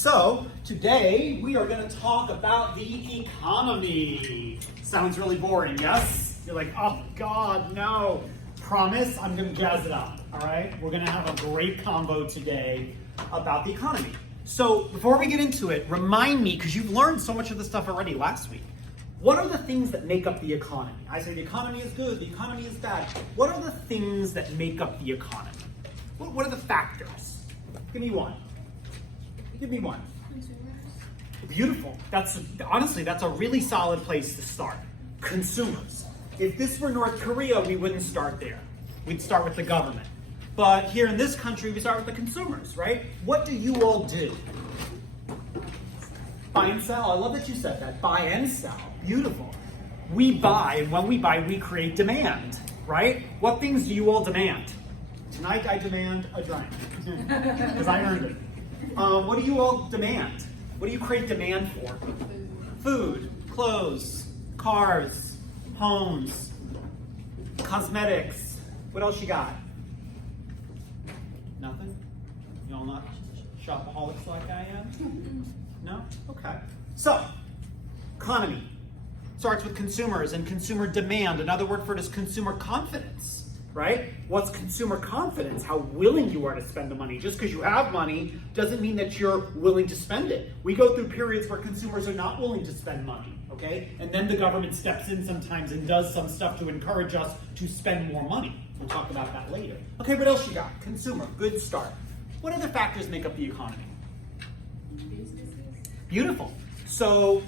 So today we are going to talk about the economy. Sounds really boring, yes? You're like, oh God, no. Promise, I'm going to jazz it up, all right? We're going to have a great combo today about the economy. So before we get into it, remind me, because you've learned so much of this stuff already last week, what are the things that make up the economy? I say the economy is good, the economy is bad. What are the things that make up the economy? What are the factors? Give me one. Give me one. Beautiful. Honestly, that's a really solid place to start. Consumers. If this were North Korea, we wouldn't start there. We'd start with the government. But here in this country, we start with the consumers, right? What do you all do? Buy and sell. I love that you said that. Buy and sell. Beautiful. We buy, and when we buy, we create demand, right? What things do you all demand? Tonight I demand a drink, because I earned it. What do you all demand? What do you create demand for? Food, clothes, cars, homes, cosmetics. What else you got? Nothing? You all not shopaholics like I am? No? Okay. So, economy starts with consumers and consumer demand. Another word for it is consumer confidence, right? What's consumer confidence? How willing you are to spend the money. Just because you have money doesn't mean that you're willing to spend it. We go through periods where consumers are not willing to spend money, okay? And then the government steps in sometimes and does some stuff to encourage us to spend more money. We'll talk about that later. Okay, what else you got? Consumer, good start. What other factors make up the economy? Beautiful. So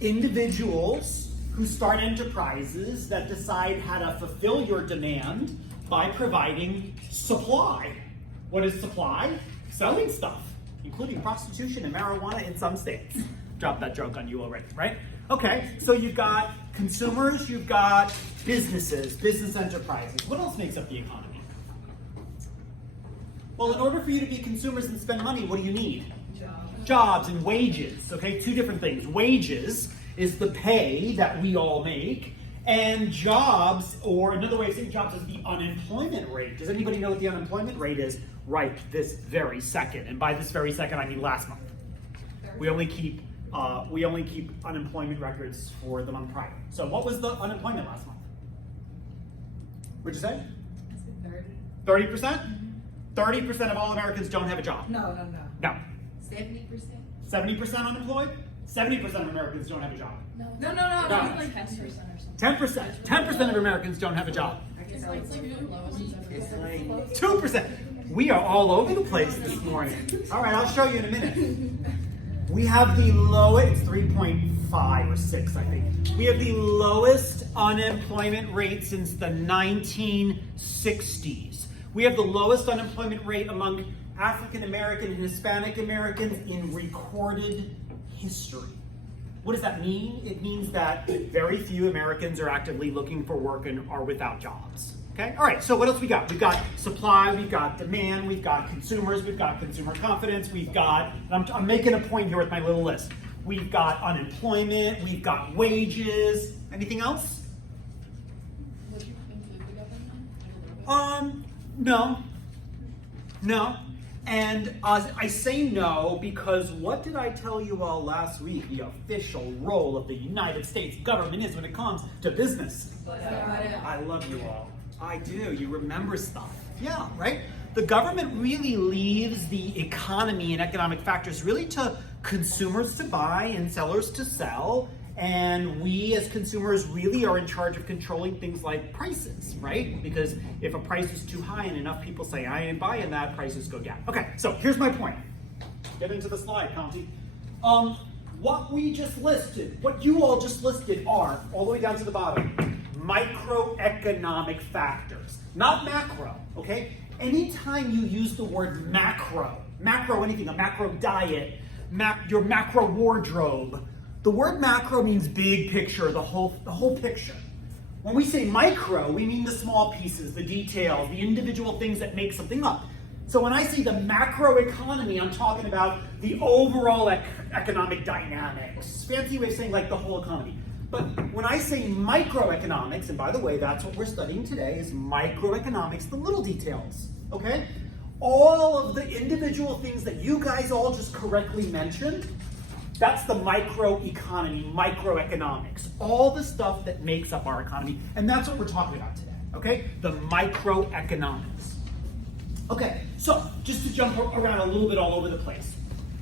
individuals who start enterprises that decide how to fulfill your demand by providing supply. What is supply? Selling stuff, including prostitution and marijuana in some states. Dropped that joke on you already, right? Okay, so you've got consumers, you've got businesses, business enterprises. What else makes up the economy? Well, in order for you to be consumers and spend money, what do you need? Jobs and wages, okay? Two different things. Wages is the pay that we all make, and jobs, or another way of saying jobs, is the unemployment rate. Does anybody know what the unemployment rate is right this very second? And by this very second, I mean last month. We only keep unemployment records for the month prior. So what was the unemployment last month? What'd you say? I said 30%? 30% of all Americans don't have a job. No. No. 70%? 70% unemployed? 70% of Americans don't have a job. No. No. Like 10% or something. 10%. 10% of Americans don't have a job. It's like 2%. We are all over the place this morning. All right, I'll show you in a minute. We have the lowest, it's 3.5 or 6, I think. We have the lowest unemployment rate since the 1960s. We have the lowest unemployment rate among African American and Hispanic Americans in recorded history. What does that mean? It means that very few Americans are actively looking for work and are without jobs. Okay? All right, so what else we got? We've got supply, we've got demand, we've got consumers, we've got consumer confidence, we've got, I'm making a point here with my little list. We've got unemployment, we've got wages. Anything else? Would you include the government? No. And I say no because what did I tell you all last week the official role of the United States government is when it comes to business? I love you all. I do. You remember stuff. Yeah, right? The government really leaves the economy and economic factors really to consumers to buy and sellers to sell. And we as consumers really are in charge of controlling things like prices, right? Because if a price is too high and enough people say, I ain't buying that, prices go down. Okay, so here's my point. Get into the slide, Conti. What we just listed, what you all just listed are, all the way down to the bottom, microeconomic factors, not macro, okay? Anytime you use the word macro anything, a macro diet, your macro wardrobe, the word macro means big picture, the whole picture. When we say micro, we mean the small pieces, the details, the individual things that make something up. So when I say the macro economy, I'm talking about the overall economic dynamics. Fancy way of saying like the whole economy. But when I say microeconomics, and by the way, that's what we're studying today, is microeconomics, the little details, okay? all of the individual things that you guys all just correctly mentioned, that's the microeconomy, microeconomics, all the stuff that makes up our economy. And that's what we're talking about today, okay? The microeconomics. Okay, so just to jump around a little bit all over the place.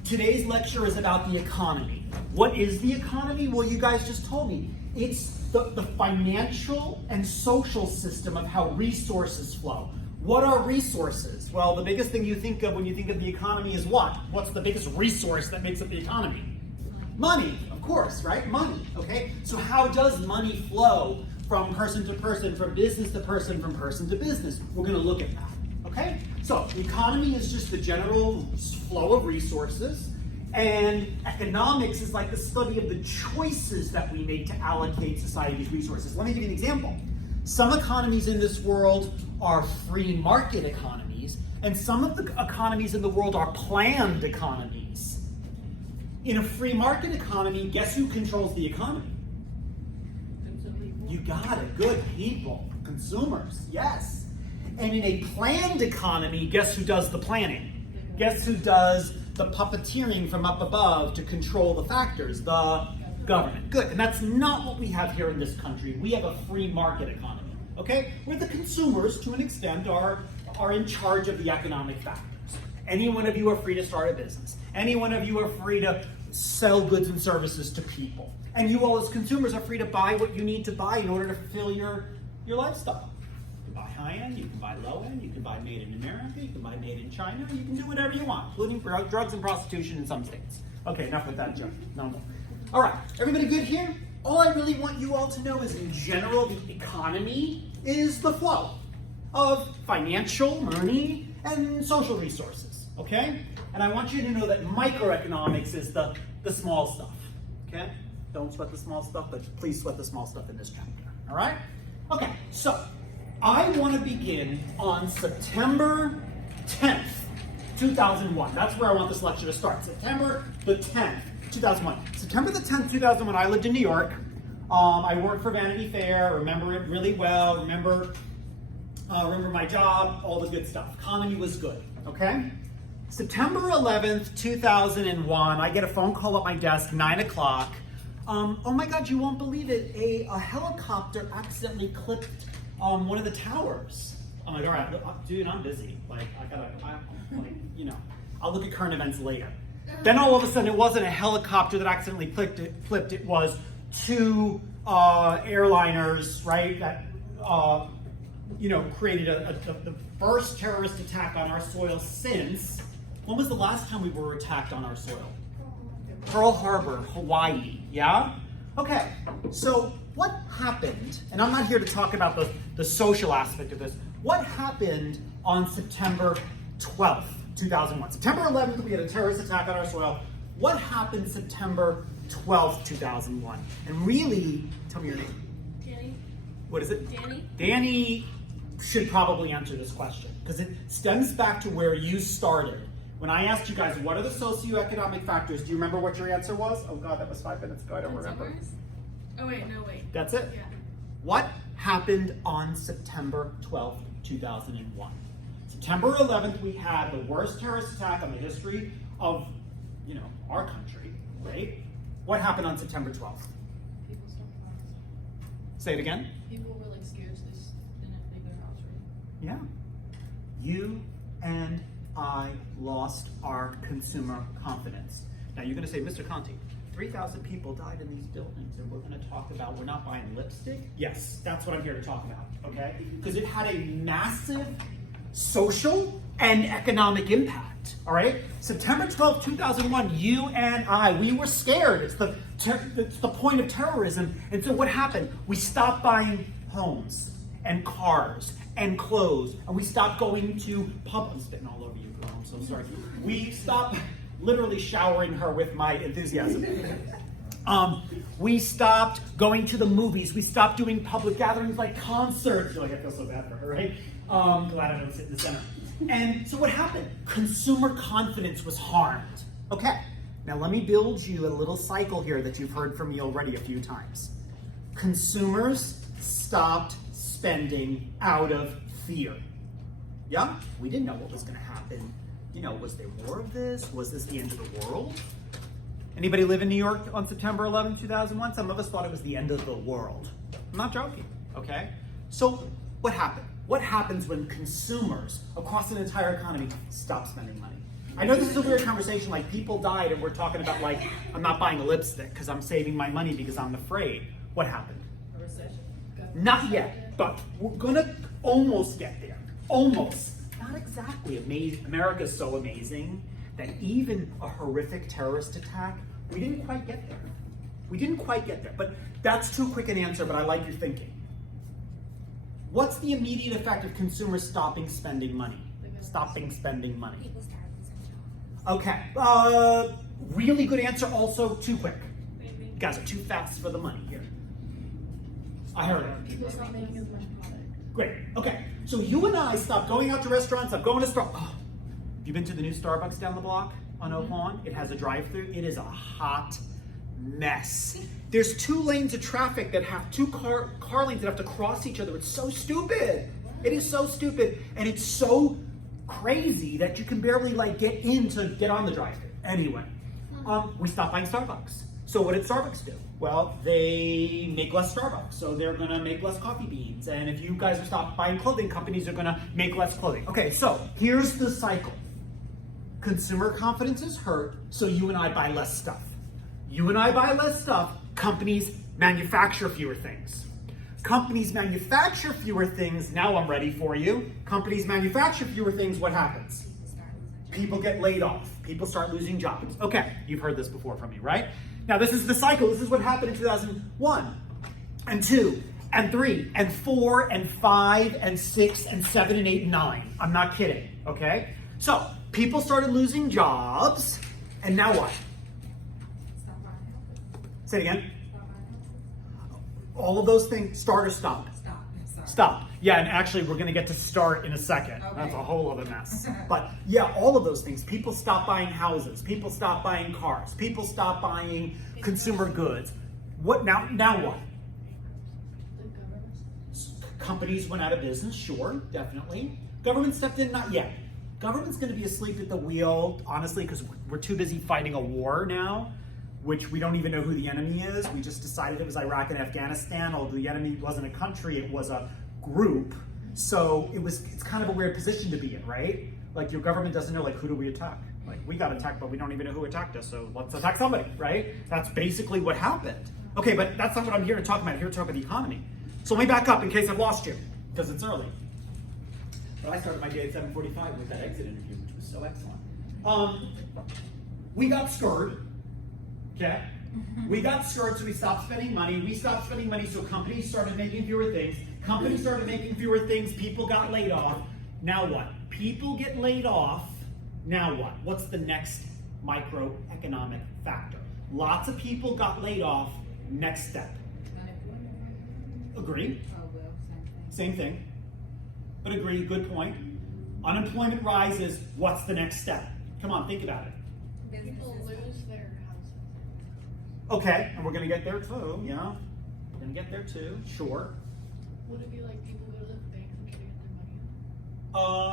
Today's lecture is about the economy. What is the economy? Well, you guys just told me. It's the financial and social system of how resources flow. What are resources? Well, the biggest thing you think of when you think of the economy is what? What's the biggest resource that makes up the economy? Money, of course, right? Money, okay? So how does money flow from person to person, from business to person, from person to business? We're gonna look at that, okay? So the economy is just the general flow of resources, and economics is like the study of the choices that we make to allocate society's resources. Let me give you an example. Some economies in this world are free market economies, and some of the economies in the world are planned economies. In a free market economy, guess who controls the economy? You got it, good people, consumers, yes. And in a planned economy, guess who does the planning? Guess who does the puppeteering from up above to control the factors? The government. Good, and that's not what we have here in this country. We have a free market economy, okay? Where the consumers, to an extent, are in charge of the economic factors. Any one of you are free to start a business. Any one of you are free to sell goods and services to people. And you all as consumers are free to buy what you need to buy in order to fulfill your lifestyle. You can buy high-end, you can buy low-end, you can buy made in America, you can buy made in China, you can do whatever you want, including drugs and prostitution in some states. Okay, enough with that joke. No more. All right, everybody good here? All I really want you all to know is, in general, the economy is the flow of financial, money, and social resources, okay? And I want you to know that microeconomics is the small stuff, okay? Don't sweat the small stuff, but please sweat the small stuff in this chapter, all right? Okay, so I want to begin on September 10th, 2001. That's where I want this lecture to start. September the 10th, 2001. September the 10th, 2001, I lived in New York. I worked for Vanity Fair, remember it really well, remember my job, all the good stuff. Economy was good, okay? September 11th, 2001, I get a phone call at my desk, 9 o'clock. Oh my God, you won't believe it. A helicopter accidentally clipped one of the towers. I'm like, all right, dude, I'm busy. Like, I'll look at current events later. Then all of a sudden, it wasn't a helicopter that accidentally flipped. It was two airliners, right, that created the first terrorist attack on our soil since. When was the last time we were attacked on our soil? Pearl Harbor, Hawaii, yeah? Okay, so what happened, and I'm not here to talk about the social aspect of this, what happened on September 12th, 2001? September 11th, we had a terrorist attack on our soil. What happened September 12th, 2001? And really, tell me your name. Danny. What is it? Danny. Danny should probably answer this question, because it stems back to where you started. When I asked you guys, what are the socioeconomic factors, do you remember what your answer was? Oh God, that was 5 minutes ago, I don't remember. Oh wait, no wait. That's it? Yeah. What happened on September 12th, 2001? September 11th, we had the worst terrorist attack in the history of, our country, right? What happened on September 12th? People stopped cars. Say it again. People were like scared, so they didn't leave their house, right? Yeah. You and I lost our consumer confidence. Now you're going to say, Mr. Conti, 3,000 people died in these buildings, and we're going to talk about we're not buying lipstick? Yes, that's what I'm here to talk about, okay? Because it had a massive social and economic impact, all right? September 12, 2001, you and I, we were scared. It's the point of terrorism. And so what happened? We stopped buying homes and cars and clothes, and we stopped going to pub. I'm spitting all over you, girl. I'm so sorry. We stopped literally showering her with my enthusiasm. We stopped going to the movies. We stopped doing public gatherings like concerts. You're like, I feel so bad for her, right? Glad I don't sit in the center. And so what happened? Consumer confidence was harmed. Okay, now let me build you a little cycle here that you've heard from me already a few times. Consumers stopped spending out of fear. Yeah? We didn't know what was gonna happen. You know, was there more of this? Was this the end of the world? Anybody live in New York on September 11, 2001? Some of us thought it was the end of the world. I'm not joking, okay? So what happened? What happens when consumers across an entire economy stop spending money? I know this is a weird conversation, like people died and we're talking about like, I'm not buying a lipstick because I'm saving my money because I'm afraid. What happened? A recession. Not yet, but we're gonna almost get there. Almost. Not exactly. America's so amazing that even a horrific terrorist attack, we didn't quite get there. We didn't quite get there, but that's too quick an answer, but I like your thinking. What's the immediate effect of consumers stopping spending money? Stopping spending money. People start losing jobs. Okay, really good answer, also too quick. You guys are too fast for the money here. I heard it. People stop making as much product. Great, okay. So you and I stopped going out to restaurants, stopped going to Starbucks. Oh, have you been to the new Starbucks down the block on Oak Lawn? It has a drive-through. It is a hot mess. There's 2 lanes of traffic that have 2 car lanes that have to cross each other. It's so stupid. It is so stupid, and it's so crazy that you can barely like get on the drive-through. Anyway, we stopped buying Starbucks. So what did Starbucks do? Well, they make less Starbucks, so they're gonna make less coffee beans. And if you guys are stopped buying clothing, companies are gonna make less clothing. Okay, so here's the cycle. Consumer confidence is hurt, so you and I buy less stuff. You and I buy less stuff, companies manufacture fewer things. Companies manufacture fewer things, now I'm ready for you. Companies manufacture fewer things, what happens? People get laid off. People start losing jobs. Okay, you've heard this before from me, right? Now this is the cycle. This is what happened in 2001 and 2 and 3 and 4 and 5 and 6 and 7 and 8 and 9. I'm not kidding, okay? So people started losing jobs, and now what? Stop buying houses. Say it again. Stop buying houses. All of those things, start or stop? Stop. Sorry. Stop. Yeah, and actually we're gonna get to start in a second. Okay. That's a whole other mess. But yeah, all of those things. People stop buying houses. People stop buying cars. People stop buying consumer goods. What now? Now what? The government. Companies went out of business, sure, definitely. Government stepped in, not yet. Government's gonna be asleep at the wheel, honestly, because we're too busy fighting a war now, which we don't even know who the enemy is. We just decided it was Iraq and Afghanistan, although the enemy wasn't a country, it was a group. So it's kind of a weird position to be in, right? Like your government doesn't know, like, who do we attack? Like, we got attacked, but we don't even know who attacked us, so let's attack somebody, right? That's basically what happened. Okay, but that's not what I'm here to talk about. I'm here to talk about the economy. So let me back up in case I've lost you, because it's early. But I started my day at 7:45 with that exit interview, which was so excellent. We got scared, okay? We got scared, so we stopped spending money. We stopped spending money, so companies started making fewer things. Companies started making fewer things. People got laid off. Now what? People get laid off. Now what? What's the next microeconomic factor? Lots of people got laid off. Next step. Agree? Oh, well, same thing. Same thing. But agree, good point. Unemployment rises. What's the next step? Come on, think about it. People Businesses. lose their houses. Okay, and we're gonna get there too, yeah. We're gonna get there too, sure. Would it be like people go to the banks and try to get their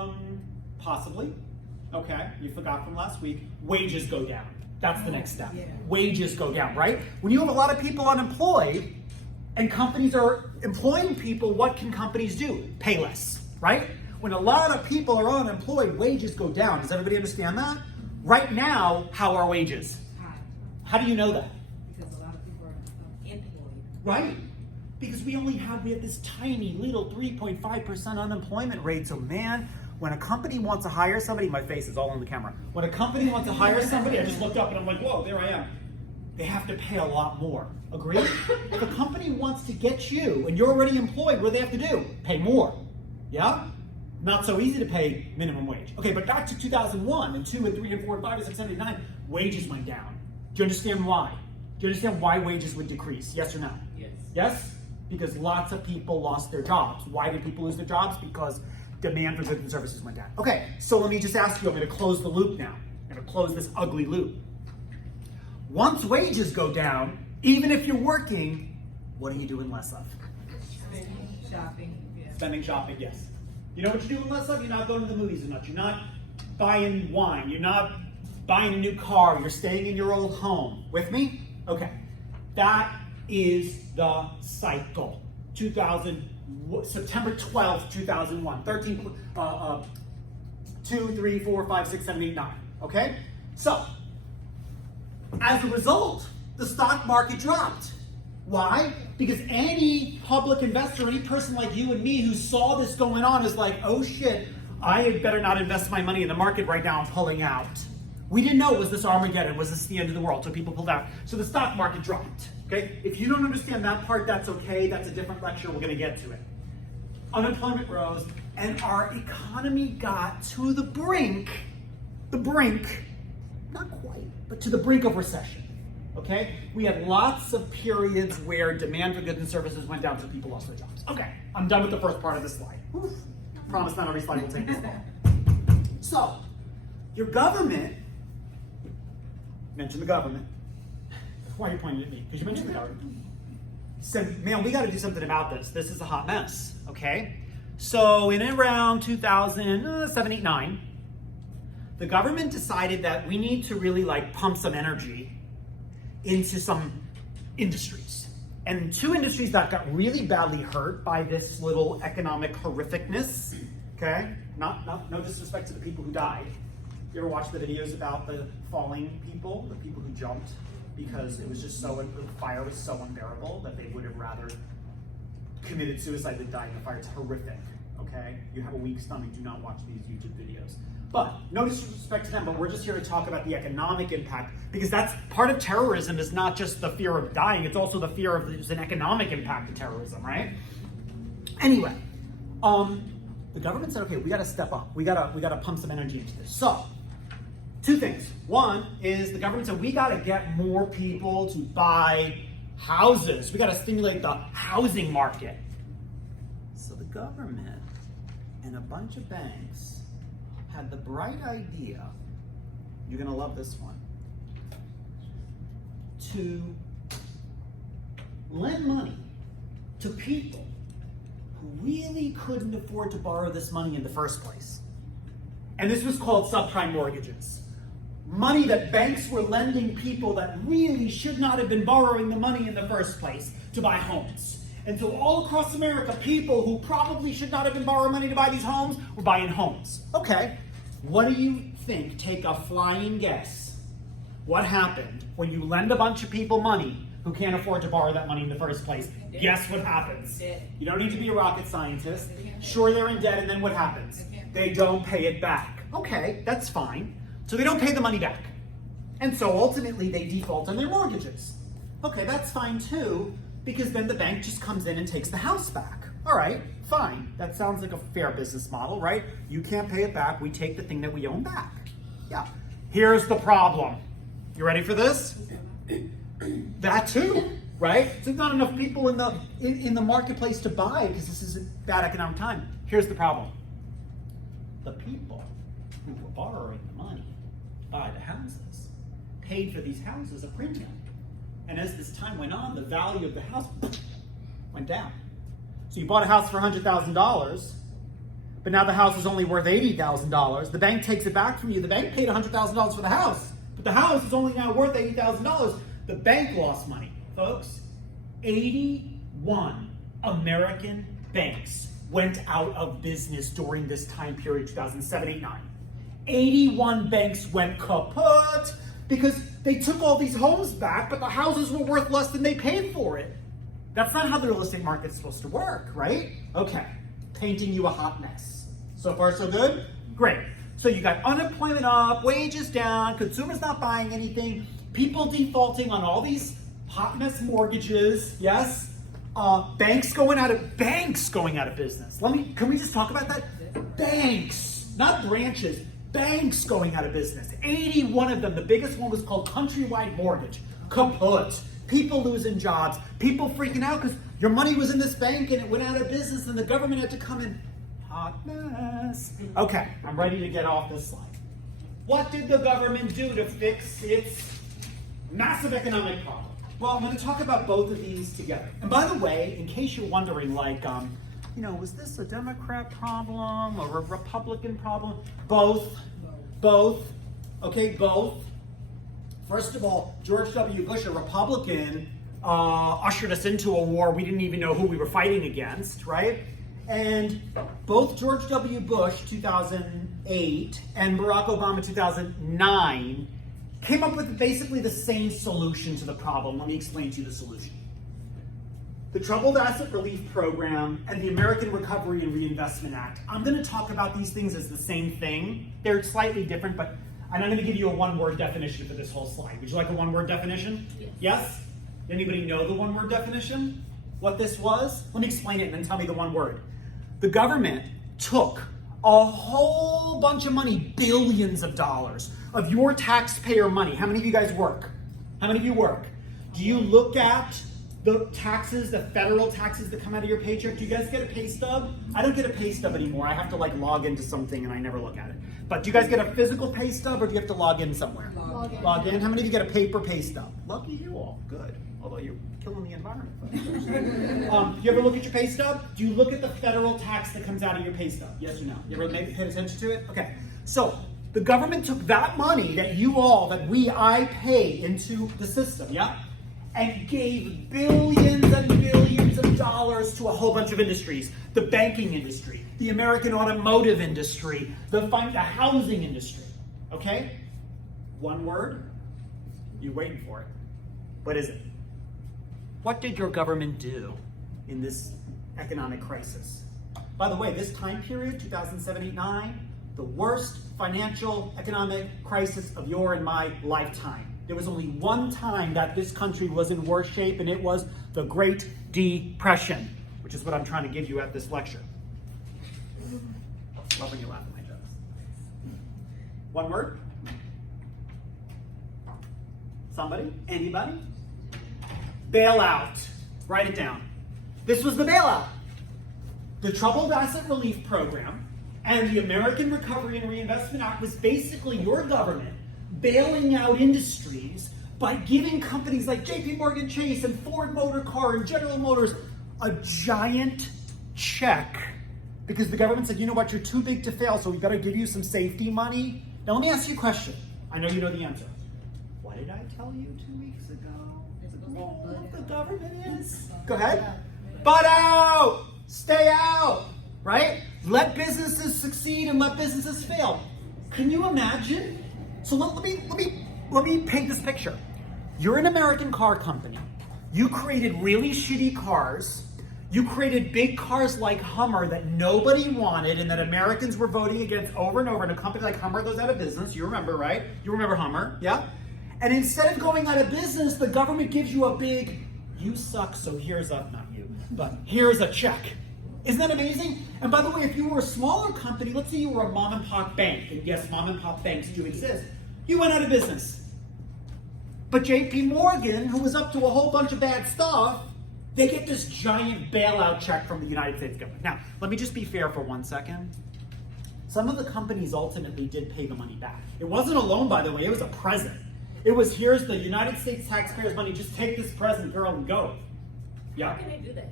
money out? Possibly. Okay, you forgot from last week. Wages go down. That's the next step. Yeah. Wages go down, right? When you have a lot of people unemployed and companies are employing people, what can companies do? Pay less, right? When a lot of people are unemployed, wages go down. Does everybody understand that? Right now, how are wages? High. How do you know that? Because a lot of people are employed. Right. Because we have this tiny little 3.5% unemployment rate. So man, when a company wants to hire somebody, my face is all on the camera. When a company wants to hire somebody, I just looked up and I'm like, whoa, there I am. They have to pay a lot more. Agree? If a company wants to get you and you're already employed, what do they have to do? Pay more. Yeah? Not so easy to pay minimum wage. Okay, but back to 2001 and 2 and 3 and 4 and 5 and 6 and 9, wages went down. Do you understand why? Do you understand why wages would decrease? Yes or no? Yes. Yes? Because lots of people lost their jobs. Why did people lose their jobs? Because demand for goods and services went down. Okay, so let me just ask you, I'm going to close the loop now. I'm going to close this ugly loop. Once wages go down, even if you're working, what are you doing less of? Shopping. Yeah. Spending, shopping, yes. You know what you're doing less of? You're not going to the movies as much. You're not buying wine. You're not buying a new car. You're staying in your old home. With me? Okay. That is the cycle. September 12th, 2001. 2, 3, 4, 5, 6, 7, 8, 9. Okay? So, as a result, the stock market dropped. Why? Because any public investor, any person like you and me who saw this going on is like, oh shit, I had better not invest my money in the market right now, I'm pulling out. We didn't know, was this Armageddon? Was this the end of the world? So people pulled out. So the stock market dropped. Okay? If you don't understand that part, that's okay. That's a different lecture. We're going to get to it. Unemployment rose, and our economy got to the brink, not quite, but to the brink of recession. Okay? We had lots of periods where demand for goods and services went down, so people lost their jobs. Okay, I'm done with the first part of this slide. Oof. Promise not every slide will take this long. So, your government, mention the government. Why are you pointing at me? Because you mentioned the government. Said, man, we got to do something about this. This is a hot mess, okay? So in around 2007, 8, 9, the government decided that we need to really like pump some energy into some industries. And two industries that got really badly hurt by this little economic horrificness, okay? No disrespect to the people who died. You ever watch the videos about the falling people, the people who jumped because it was just the fire was so unbearable that they would have rather committed suicide than died in the fire? It's horrific, okay? You have a weak stomach, do not watch these YouTube videos. But no disrespect to them, but we're just here to talk about the economic impact, because that's part of terrorism is not just the fear of dying, it's also the fear of there's an economic impact of terrorism, right? Anyway, the government said, okay, we gotta step up. We gotta pump some energy into this. So, two things. One is the government said we gotta get more people to buy houses. We gotta stimulate the housing market. So the government and a bunch of banks had the bright idea, you're gonna love this one, to lend money to people who really couldn't afford to borrow this money in the first place. And this was called subprime mortgages. Money that banks were lending people that really should not have been borrowing the money in the first place to buy homes. And so all across America, people who probably should not have been borrowing money to buy these homes were buying homes. Okay, what do you think? Take a flying guess. What happened when you lend a bunch of people money who can't afford to borrow that money in the first place? Guess what happens? You don't need to be a rocket scientist. Sure, they're in debt, and then what happens? They don't pay it back. Okay, that's fine. So they don't pay the money back. And so ultimately they default on their mortgages. Okay, that's fine too, because then the bank just comes in and takes the house back. All right, fine. That sounds like a fair business model, right? You can't pay it back, we take the thing that we own back. Yeah. Here's the problem. You ready for this? That too, right? So there's not enough people in the marketplace to buy because this is a bad economic time. Here's the problem. The people who were borrowing the money to buy the houses paid for these houses a premium. And as this time went on, the value of the house went down. So you bought a house for $100,000, but now the house is only worth $80,000. The bank takes it back from you. The bank paid $100,000 for the house, but the house is only now worth $80,000. The bank lost money. Folks, 81 American banks went out of business during this time period, 2007, 8, 9. 81 banks went kaput because they took all these homes back, but the houses were worth less than they paid for it. That's not how the real estate market's supposed to work, right? Okay, painting you a hot mess. So far, so good? Great. So you got unemployment up, wages down, consumers not buying anything, people defaulting on all these hot mess mortgages, yes? Banks going out of business. Can we just talk about that? Banks, not branches, banks going out of business. 81 of them. The biggest one was called Countrywide Mortgage. Kaput. People losing jobs. People freaking out because your money was in this bank and it went out of business and the government had to come in. Hot mess. Okay, I'm ready to get off this slide. What did the government do to fix its massive economic problem? Well, I'm going to talk about both of these together. And by the way, in case you're wondering, like, was this a Democrat problem or a Republican problem? Both. Both. Okay, both. First of all, George W. Bush, a Republican, ushered us into a war we didn't even know who we were fighting against, right? And both George W. Bush, 2008, and Barack Obama, 2009, came up with basically the same solution to the problem. Let me explain to you the solution. The Troubled Asset Relief Program and the American Recovery and Reinvestment Act. I'm going to talk about these things as the same thing. They're slightly different, but I'm going to give you a one-word definition for this whole slide. Would you like a one-word definition? Yes? Anybody know the one-word definition? What this was? Let me explain it and then tell me the one word. The government took a whole bunch of money, billions of dollars, of your taxpayer money. How many of you guys work? How many of you work? Do you look at the taxes, the federal taxes that come out of your paycheck? Do you guys get a pay stub? I don't get a pay stub anymore. I have to log into something and I never look at it. But do you guys get a physical pay stub or do you have to log in somewhere? Log in. How many of you get a paper pay stub? Lucky you all. Good. Although you're killing the environment. You ever look at your pay stub? Do you look at the federal tax that comes out of your pay stub? Yes or no? You ever pay attention to it? Okay. So the government took that money that I pay into the system, yeah? And gave billions and billions of dollars to a whole bunch of industries. The banking industry, the American automotive industry, the housing industry. Okay? One word. You're waiting for it. What is it? What did your government do in this economic crisis? By the way, this time period, 2007, 8, 9, the worst financial economic crisis of your and my lifetime. There was only one time that this country was in worse shape, and it was the Great Depression, which is what I'm trying to give you at this lecture. Love when you laugh at my jokes. One word? Somebody? Anybody? Bailout. Write it down. This was the bailout. The Troubled Asset Relief Program and the American Recovery and Reinvestment Act was basically your government bailing out industries by giving companies like JP Morgan Chase and Ford Motor Car and General Motors a giant check because the government said, you know what, you're too big to fail, so we've got to give you some safety money. Now let me ask you a question. I know you know the answer. What did I tell you 2 weeks ago? What the government is? Go ahead. Butt out! Stay out! Right? Let businesses succeed and let businesses fail. Can you imagine? So let me paint this picture. You're an American car company. You created really shitty cars. You created big cars like Hummer that nobody wanted and that Americans were voting against over and over. And a company like Hummer goes out of business. You remember, right? You remember Hummer, yeah? And instead of going out of business, the government gives you a big, you suck, so here's a, not you, but here's a check. Isn't that amazing? And by the way, if you were a smaller company, let's say you were a mom and pop bank, and yes, mom and pop banks do exist, you went out of business. But JP Morgan, who was up to a whole bunch of bad stuff, they get this giant bailout check from the United States government. Now, let me just be fair for 1 second. Some of the companies ultimately did pay the money back. It wasn't a loan, by the way, it was a present. It was, here's the United States taxpayers' money, just take this present, girl, and go. Yeah? How can they do that?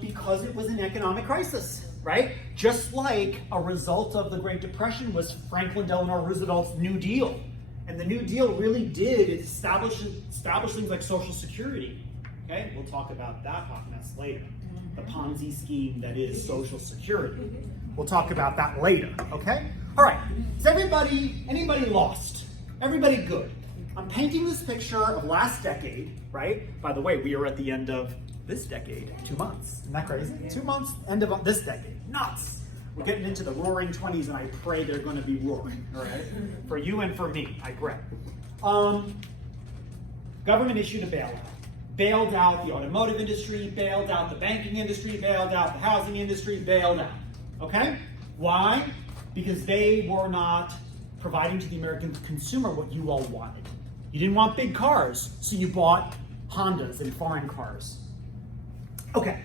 Because it was an economic crisis, right? Just like a result of the Great Depression was Franklin Delano Roosevelt's New Deal. And the New Deal really did establish things like Social Security. Okay, we'll talk about that hot mess later. The Ponzi scheme that is Social Security. We'll talk about that later, okay? All right, is anybody lost? Everybody good? I'm painting this picture of last decade, right? By the way, we are at the end of this decade, 2 months. Isn't that crazy? 2 months, end of this decade. Nuts. We're getting into the roaring 20s, and I pray they're going to be roaring, all right? For you and for me, I pray. Government issued a bailout. Bailed out the automotive industry, bailed out the banking industry, bailed out the housing industry, bailed out. Okay? Why? Because they were not providing to the American consumer what you all wanted. You didn't want big cars, so you bought Hondas and foreign cars. Okay,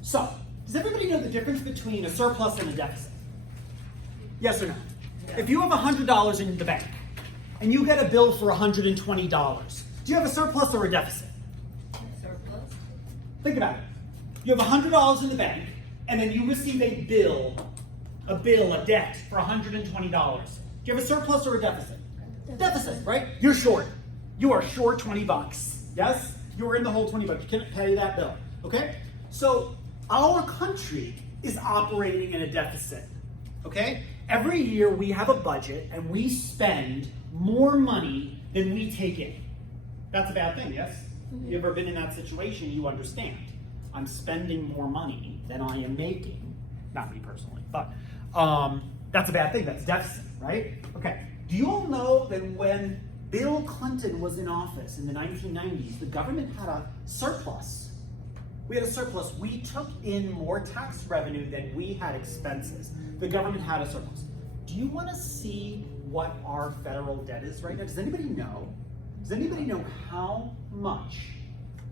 so does everybody know the difference between a surplus and a deficit? Yes or no? Yeah. If you have $100 in the bank and you get a bill for $120, do you have a surplus or a deficit? Surplus. Think about it. You have $100 in the bank and then you receive a debt for $120. Do you have a surplus or a deficit? Deficit, right? You're short. You are short 20 bucks. Yes? You're in the whole 20 bucks. You can't pay that bill. Okay? So our country is operating in a deficit. Okay? Every year we have a budget and we spend more money than we take in. That's a bad thing, yes? You ever been in that situation, you understand. I'm spending more money than I am making. Not me personally, but that's a bad thing. That's deficit, right? Okay. Do you all know that when Bill Clinton was in office in the 1990s, the government had a surplus? We had a surplus. We took in more tax revenue than we had expenses. The government had a surplus. Do you want to see what our federal debt is right now? Does anybody know? Does anybody know how much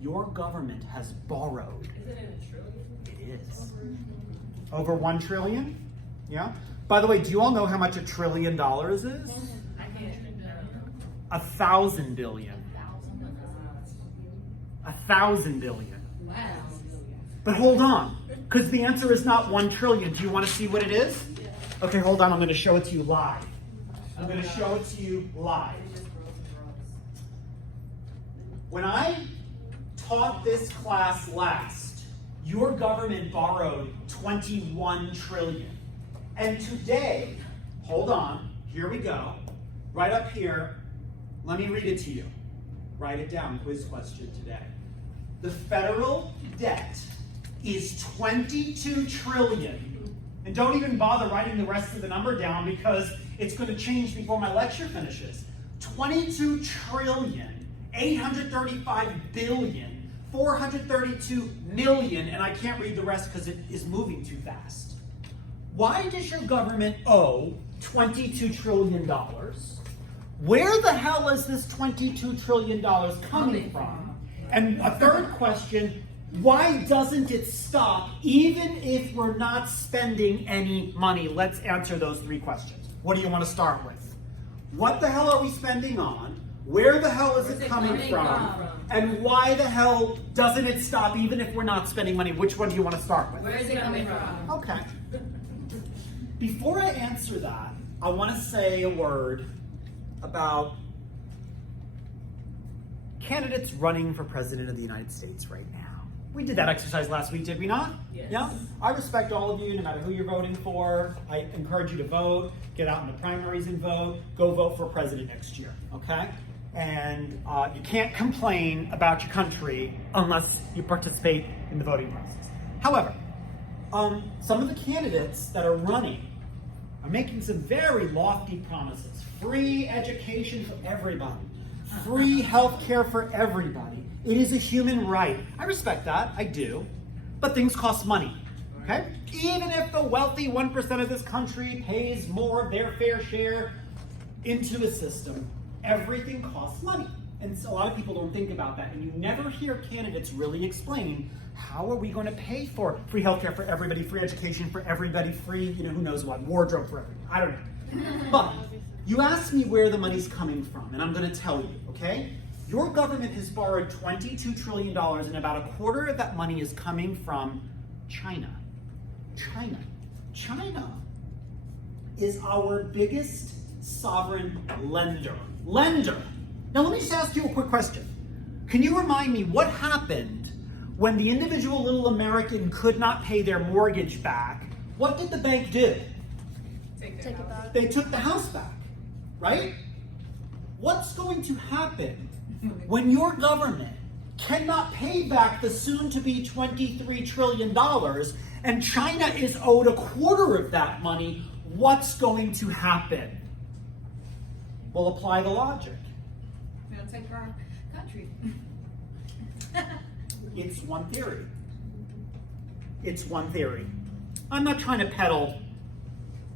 your government has borrowed? Is it in a trillion? It is. Over 1 trillion? Yeah? By the way, do you all know how much $1 trillion is? I can't. 1,000 billion. 1,000 billion. Wow. But hold on, because the answer is not 1 trillion. Do you want to see what it is? Okay, hold on. I'm going to show it to you live. I'm going to show it to you live. When I taught this class last, your government borrowed 21 trillion. And today, hold on, here we go. Right up here, let me read it to you. Write it down, quiz question today. The federal debt is 22 trillion. And don't even bother writing the rest of the number down because it's going to change before my lecture finishes. 22 trillion, 835 billion, 432 million, and I can't read the rest because it is moving too fast. Why does your government owe $22 trillion? Where the hell is this $22 trillion coming from? And a third question, why doesn't it stop even if we're not spending any money? Let's answer those 3 questions. What do you want to start with? What the hell are we spending on? Where the hell is it coming from? And why the hell doesn't it stop even if we're not spending money? Which one do you want to start with? Where is it coming from? Okay. Before I answer that, I want to say a word about candidates running for president of the United States right now. We did that exercise last week, did we not? Yes. Yeah? I respect all of you, no matter who you're voting for. I encourage you to vote, get out in the primaries and vote, go vote for president next year, okay? And you can't complain about your country unless you participate in the voting process. However, some of the candidates that are running are making some very lofty promises. Free education for everybody. Free health care for everybody. It is a human right. I respect that, I do. But things cost money, okay? Even if the wealthy 1% of this country pays more of their fair share into a system, everything costs money. And so a lot of people don't think about that. And you never hear candidates really explain, how are we going to pay for free healthcare for everybody, free education for everybody, free, who knows what, wardrobe for everybody. I don't know. But you asked me where the money's coming from, and I'm going to tell you, okay? Your government has borrowed $22 trillion, and about a quarter of that money is coming from China. China is our biggest sovereign lender. Now let me just ask you a quick question. Can you remind me what happened when the individual little American could not pay their mortgage back? What did the bank do? Take it back. They took the house back, right? What's going to happen when your government cannot pay back the soon-to-be $23 trillion and China is owed a quarter of that money? What's going to happen? We'll apply the logic. We'll take our country. It's one theory. I'm not trying to peddle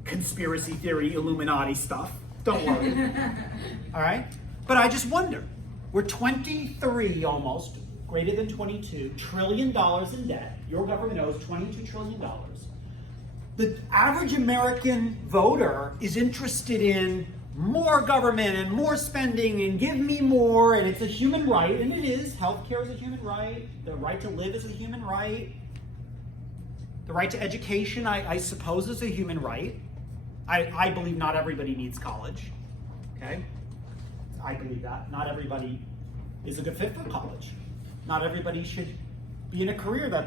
conspiracy theory, Illuminati stuff. Don't worry. All right? But I just wonder. We're 23 almost, greater than 22 trillion dollars in debt. Your government owes $22 trillion. The average American voter is interested in more government and more spending and give me more, and it's a human right, and it is. Healthcare is a human right. The right to live is a human right. The right to education, I suppose, is a human right. I believe not everybody needs college. Okay? I believe that. Not everybody is a good fit for college. Not everybody should be in a career that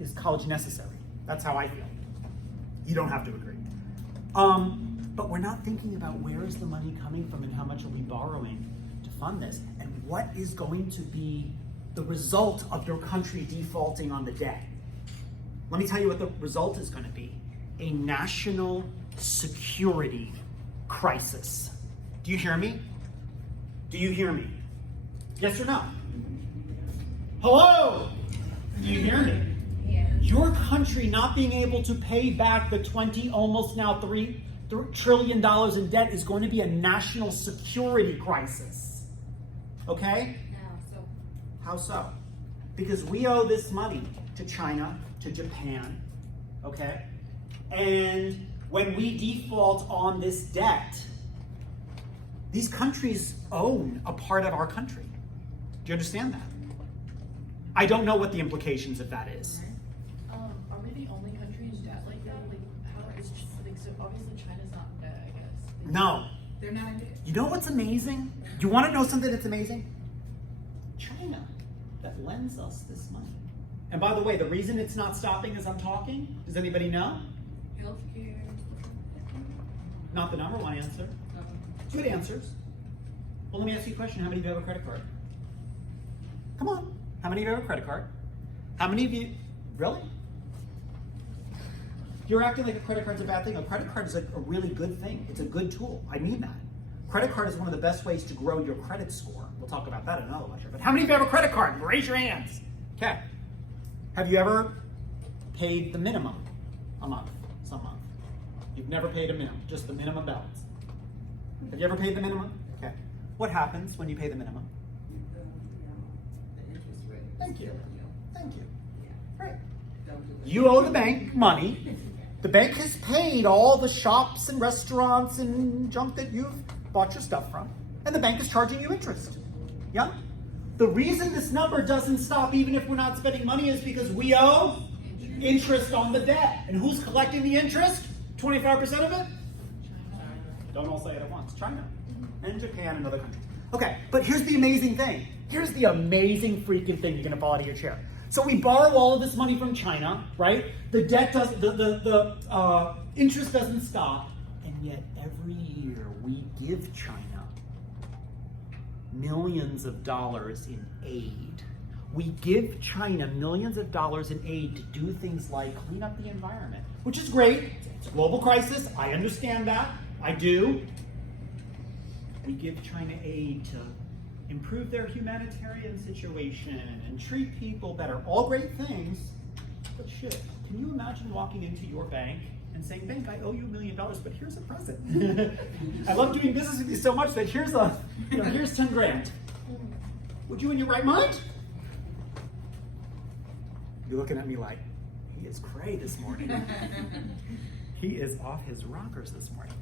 is college necessary. That's how I feel. You don't have to agree. But we're not thinking about where is the money coming from and how much are we borrowing to fund this, and what is going to be the result of your country defaulting on the debt. Let me tell you what the result is going to be. A national security crisis. Do you hear me? Do you hear me? Yes or no? Hello? Do you hear me? Yeah. Your country not being able to pay back the almost now $3 trillion in debt is going to be a national security crisis. Okay? How so? Because we owe this money to China, to Japan, okay? And when we default on this debt, these countries own a part of our country. Do you understand that? I don't know what the implications of that is. Are we the only country in debt like that? Like, how is like, so obviously China's not in debt, I guess. No. They're not in it. You know what's amazing? You want to know something that's amazing? China, that lends us this money. And by the way, the reason it's not stopping as I'm talking, does anybody know? Healthcare. Not the number one answer. Good answers. Well, let me ask you a question. How many of you have a credit card? Come on. How many of you have a credit card? How many of you, really? You're acting like a credit card's a bad thing. A credit card is a really good thing. It's a good tool. I mean that. Credit card is one of the best ways to grow your credit score. We'll talk about that in another lecture. But how many of you have a credit card? Raise your hands. Okay. Have you ever paid the minimum a month, some month? You've never paid a minimum, just the minimum balance. Have you ever paid the minimum? Okay. What happens when you pay the minimum? Thank you. Thank you. Right. You owe the bank money. The bank has paid all the shops and restaurants and junk that you've bought your stuff from, and the bank is charging you interest. Yeah? The reason this number doesn't stop even if we're not spending money is because we owe interest on the debt. And who's collecting the interest? 25% of it? Don't all say it at once. China and Japan and other countries. Okay, but here's the amazing thing. Here's the amazing freaking thing. You're gonna fall out of your chair. So we borrow all of this money from China, right? The debt doesn't, the interest doesn't stop, and yet every year we give China millions of dollars in aid. We give China millions of dollars in aid to do things like clean up the environment, which is great. It's a global crisis. I understand that. I do. We give China aid to improve their humanitarian situation and treat people better. All great things, but shit, can you imagine walking into your bank and saying, "Bank, I owe you $1 million, but here's a present. I love doing business with you so much that here's here's 10 grand. Would you in your right mind?" You're looking at me like, he is cray this morning. He is off his rockers this morning.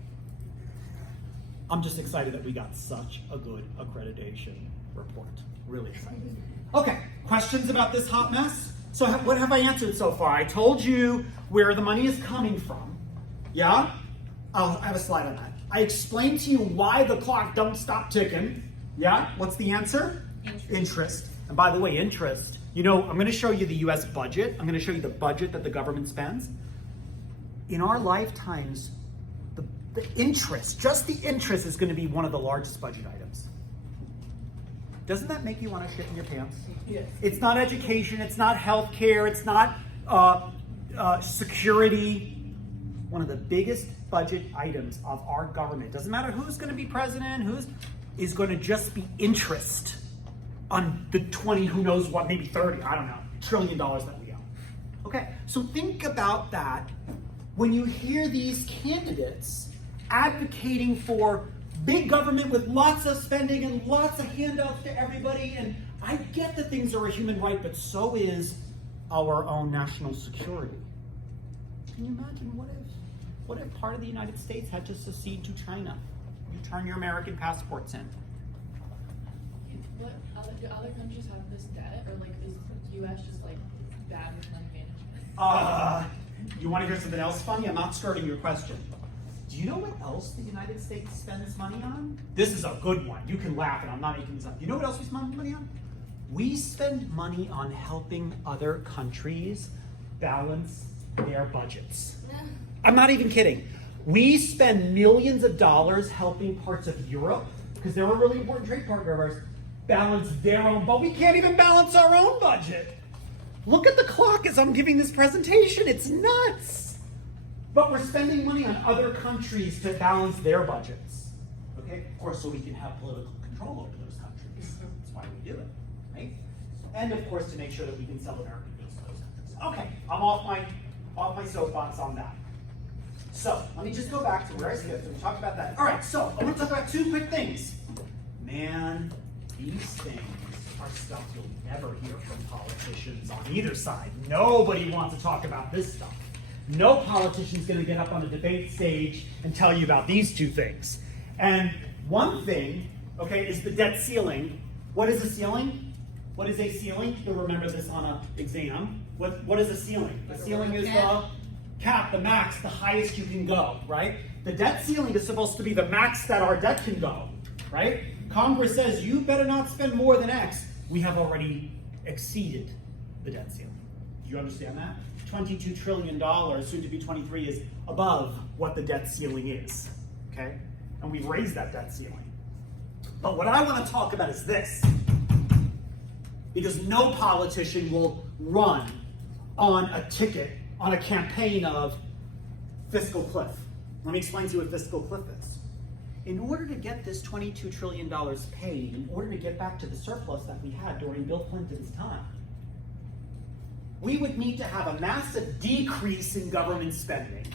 I'm just excited that we got such a good accreditation report. Really excited. Okay, questions about this hot mess? So what have I answered so far? I told you where the money is coming from. Yeah? I have a slide on that. I explained to you why the clock don't stop ticking. Yeah? What's the answer? Interest. And by the way, interest, you know, I'm going to show you the US budget. I'm going to show you the budget that the government spends. In our lifetimes, the interest, just the interest, is going to be one of the largest budget items. Doesn't that make you want to shit in your pants? Yes. It's not education, it's not healthcare, it's not security. One of the biggest budget items of our government, doesn't matter who's going to be president, is going to just be interest on the 20, who knows what, maybe 30, I don't know, trillion dollars that we owe. Okay, so think about that when you hear these candidates advocating for big government with lots of spending and lots of handouts to everybody. And I get that things are a human right, but so is our own national security. Can you imagine what if part of the United States had to secede to China? You turn your American passports in. Do other countries have this debt, or like is the U.S. just like bad with money management? You want to hear something else funny? I'm not skirting your question. Do you know what else the United States spends money on? This is a good one. You can laugh, and I'm not making this up. You know what else we spend money on? We spend money on helping other countries balance their budgets. I'm not even kidding. We spend millions of dollars helping parts of Europe, because they're a really important trade partner of ours, balance their own, but we can't even balance our own budget. Look at the clock as I'm giving this presentation. It's nuts. But we're spending money on other countries to balance their budgets. Okay? Of course, so we can have political control over those countries. That's why we do it, right? And of course, to make sure that we can sell American goods to those countries. Okay, I'm off my soapbox on that. So, let me just go back to where I skipped. We talked about that. All right, so I want to talk about two quick things. Man, these things are stuff you'll never hear from politicians on either side. Nobody wants to talk about this stuff. No politician's going to get up on a debate stage and tell you about these two things. And one thing, okay, is the debt ceiling. What is a ceiling? What is a ceiling? You'll remember this on an exam. What is a ceiling? The ceiling is the cap, the max, the highest you can go, right? The debt ceiling is supposed to be the max that our debt can go, right? Congress says you better not spend more than X. We have already exceeded the debt ceiling. Do you understand that? $22 trillion, soon to be 23, is above what the debt ceiling is, okay? And we've raised that debt ceiling. But what I want to talk about is this. Because no politician will run on a ticket, on a campaign of fiscal cliff. Let me explain to you what fiscal cliff is. In order to get this $22 trillion paid, in order to get back to the surplus that we had during Bill Clinton's time, we would need to have a massive decrease in government spending,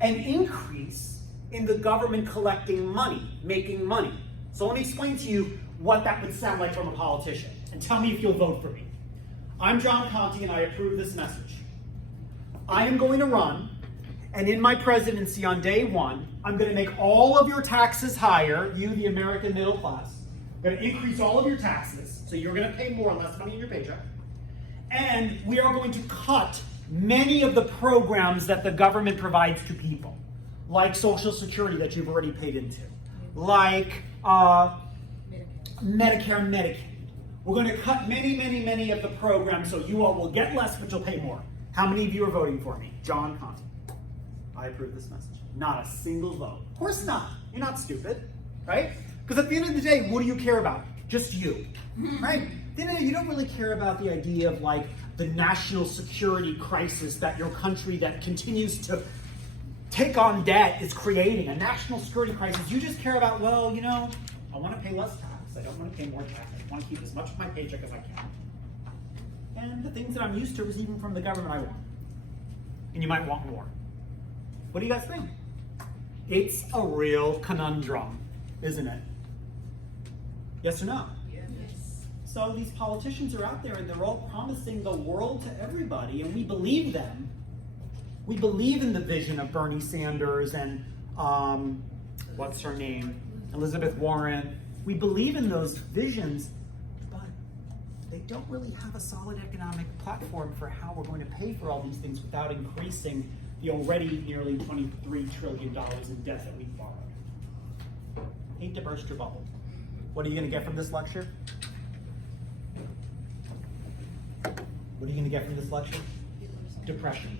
an increase in the government collecting money, making money. So let me explain to you what that would sound like from a politician, and tell me if you'll vote for me. I'm John Conte, and I approve this message. I am going to run, and in my presidency on day one, I'm going to make all of your taxes higher, you, the American middle class. I'm going to increase all of your taxes, so you're going to pay more or less money in your paycheck. And we are going to cut many of the programs that the government provides to people, like Social Security that you've already paid into, like Medicare and Medicaid. We're going to cut many of the programs so you all will get less, but you'll pay more. How many of you are voting for me? John Conte. I approve this message. Not a single vote. Of course not. You're not stupid, right? Because at the end of the day, what do you care about? Just you, right? At the end of the day, you don't really care about the idea of like the national security crisis that your country that continues to take on debt is creating, a national security crisis. You just care about, well, you know, I want to pay less tax. I don't want to pay more tax. I want to keep as much of my paycheck as I can. And the things that I'm used to receiving from the government I want. And you might want more. What do you guys think? It's a real conundrum, isn't it? Yes or no? Yes. So these politicians are out there and they're all promising the world to everybody, and we believe them. We believe in the vision of Bernie Sanders and what's her name? Elizabeth Warren. We believe in those visions, but they don't really have a solid economic platform for how we're going to pay for all these things without increasing the already nearly $23 trillion in debt that we've borrowed. Hate to burst your bubble. What are you going to get from this lecture? What are you going to get from this lecture? Depression.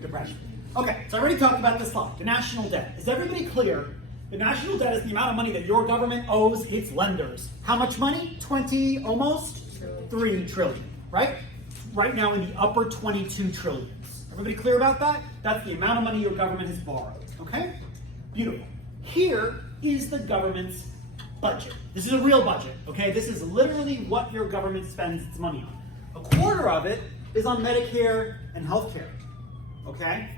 Depression. Okay, so I already talked about this slide, the national debt. Is everybody clear? The national debt is the amount of money that your government owes its lenders. How much money? Almost 3 trillion, right? Right now in the upper 22 trillions. Everybody clear about that? That's the amount of money your government has borrowed, okay? Beautiful. Here is the government's budget. This is a real budget, okay? This is literally what your government spends its money on. A quarter of it is on Medicare and healthcare, okay?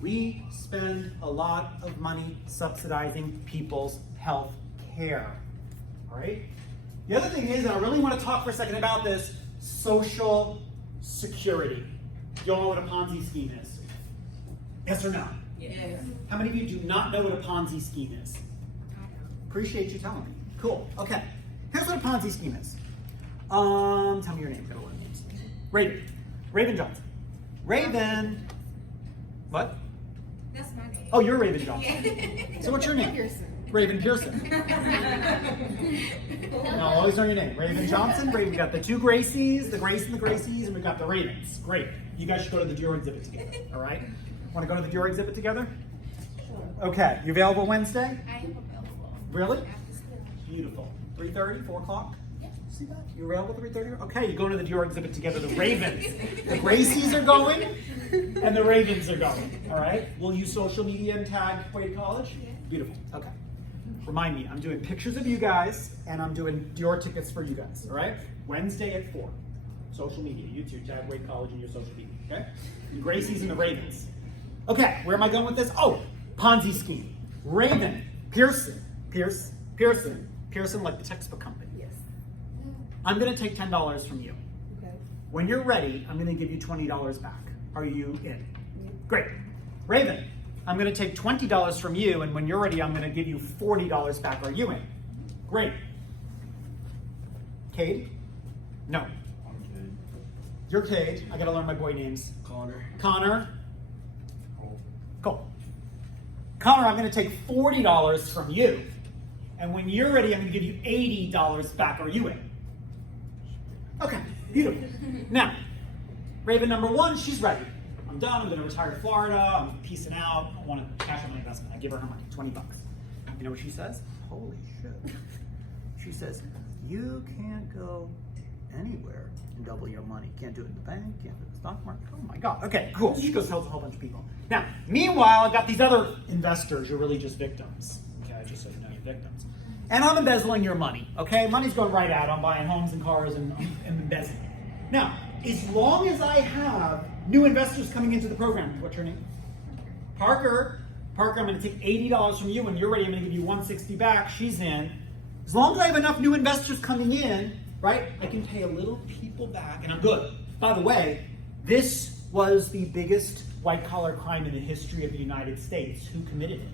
We spend a lot of money subsidizing people's health care, all right? The other thing is, and I really want to talk for a second about this, Social Security. Do you all know what a Ponzi scheme is? Yes or no? Yes. How many of you do not know what a Ponzi scheme is? Appreciate you telling me. Cool. Okay. Here's what a Ponzi scheme is. Tell me your name. Got a lot of names. Raven. Raven Johnson. Raven. What? That's my name. Oh, you're Raven Johnson. So what's your name? Pearson. Raven Pearson. And I'll always know your name. Raven Johnson. Raven. We got the two Gracies, the Grace and the Gracies, and we got the Ravens. Great. You guys should go to the Dior exhibit together. All right? Want to go to the Dior exhibit together? Okay. You available Wednesday? I am available. Really? After school. Beautiful. 3:30, 4 o'clock? Yeah. See that? You available 3:30? Okay, you go to the Dior exhibit together. The Ravens. The Gracies are going, and the Ravens are going. All right? Will you social media and tag Wade College? Yeah. Beautiful. Okay. Remind me, I'm doing pictures of you guys, and I'm doing Dior tickets for you guys. All right? Wednesday at 4. Social media. You too. Tag Wade College in your social media. Okay? The Gracies and the Ravens. Okay, where am I going with this? Oh, Ponzi scheme. Raven. Pearson. Pearson, like the textbook company. Yes. I'm going to take $10 from you. Okay. When you're ready, I'm going to give you $20 back. Are you in? Great. Raven, I'm going to take $20 from you, and when you're ready, I'm going to give you $40 back. Are you in? Great. Cade? No. I'm Cade. You're Cade. I got to learn my boy names. Connor. Connor? Cole. Cool. Connor, I'm going to take $40 from you, and when you're ready, I'm going to give you $80 back. Are you in? Okay, beautiful. Now, Raven number 1, she's ready. I'm done. I'm going to retire to Florida. I'm peacing out. I want to cash out my investment. I give her her money, $20. You know what she says? Holy shit. She says, you can't go anywhere and double your money. Can't do it in the bank. Can't do it in the stock market. Oh my God. Okay, cool. She goes tells a whole bunch of people. Now, meanwhile, I've got these other investors. You're really just victims. Okay, just so you know, you're victims. And I'm embezzling your money. Okay, money's going right out. I'm buying homes and cars and I'm embezzling. Now, as long as I have new investors coming into the program, what's your name? Parker. Parker, I'm going to take $80 from you. When you're ready, I'm going to give you $160 back. She's in. As long as I have enough new investors coming in, right, I can pay a little people back, and I'm good. By the way, this was the biggest white-collar crime in the history of the United States. Who committed it?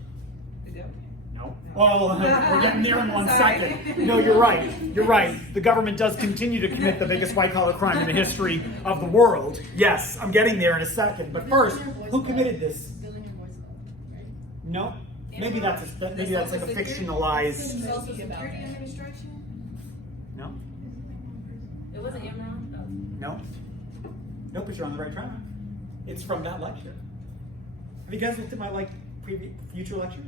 The government. No. Well, we're getting there in one Sorry. second. No, you're right. You're right. The government does continue to commit the biggest white-collar crime in the history of the world. Yes, I'm getting there in a second. But first, who committed this? Billing and voice note, right? No. Maybe that's like a fictionalized. Social Security Administration? No. It wasn't Enron? No. Nope, but you're on the right track. It's from that lecture. Have you guys looked at my future lectures?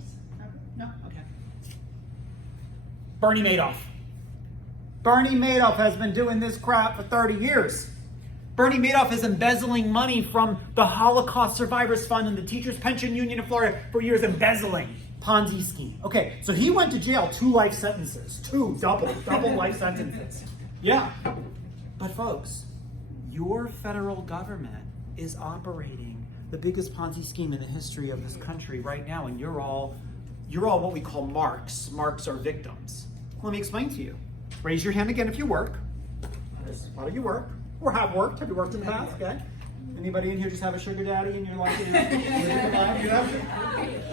No? Okay. Bernie Madoff. Bernie Madoff has been doing this crap for 30 years. Bernie Madoff is embezzling money from the Holocaust Survivors Fund and the Teachers Pension Union of Florida for years, embezzling. Ponzi scheme. Okay, so he went to jail 2 life sentences. 2 double life sentences. Yeah. But folks, your federal government is operating the biggest Ponzi scheme in the history of this country right now, and you're all what we call marks. Marks are victims. Let me explain to you. Raise your hand again if you work. A lot of you work, or have worked. Have you worked in the past? Okay. Anybody in here just have a sugar daddy and you're like, you have it?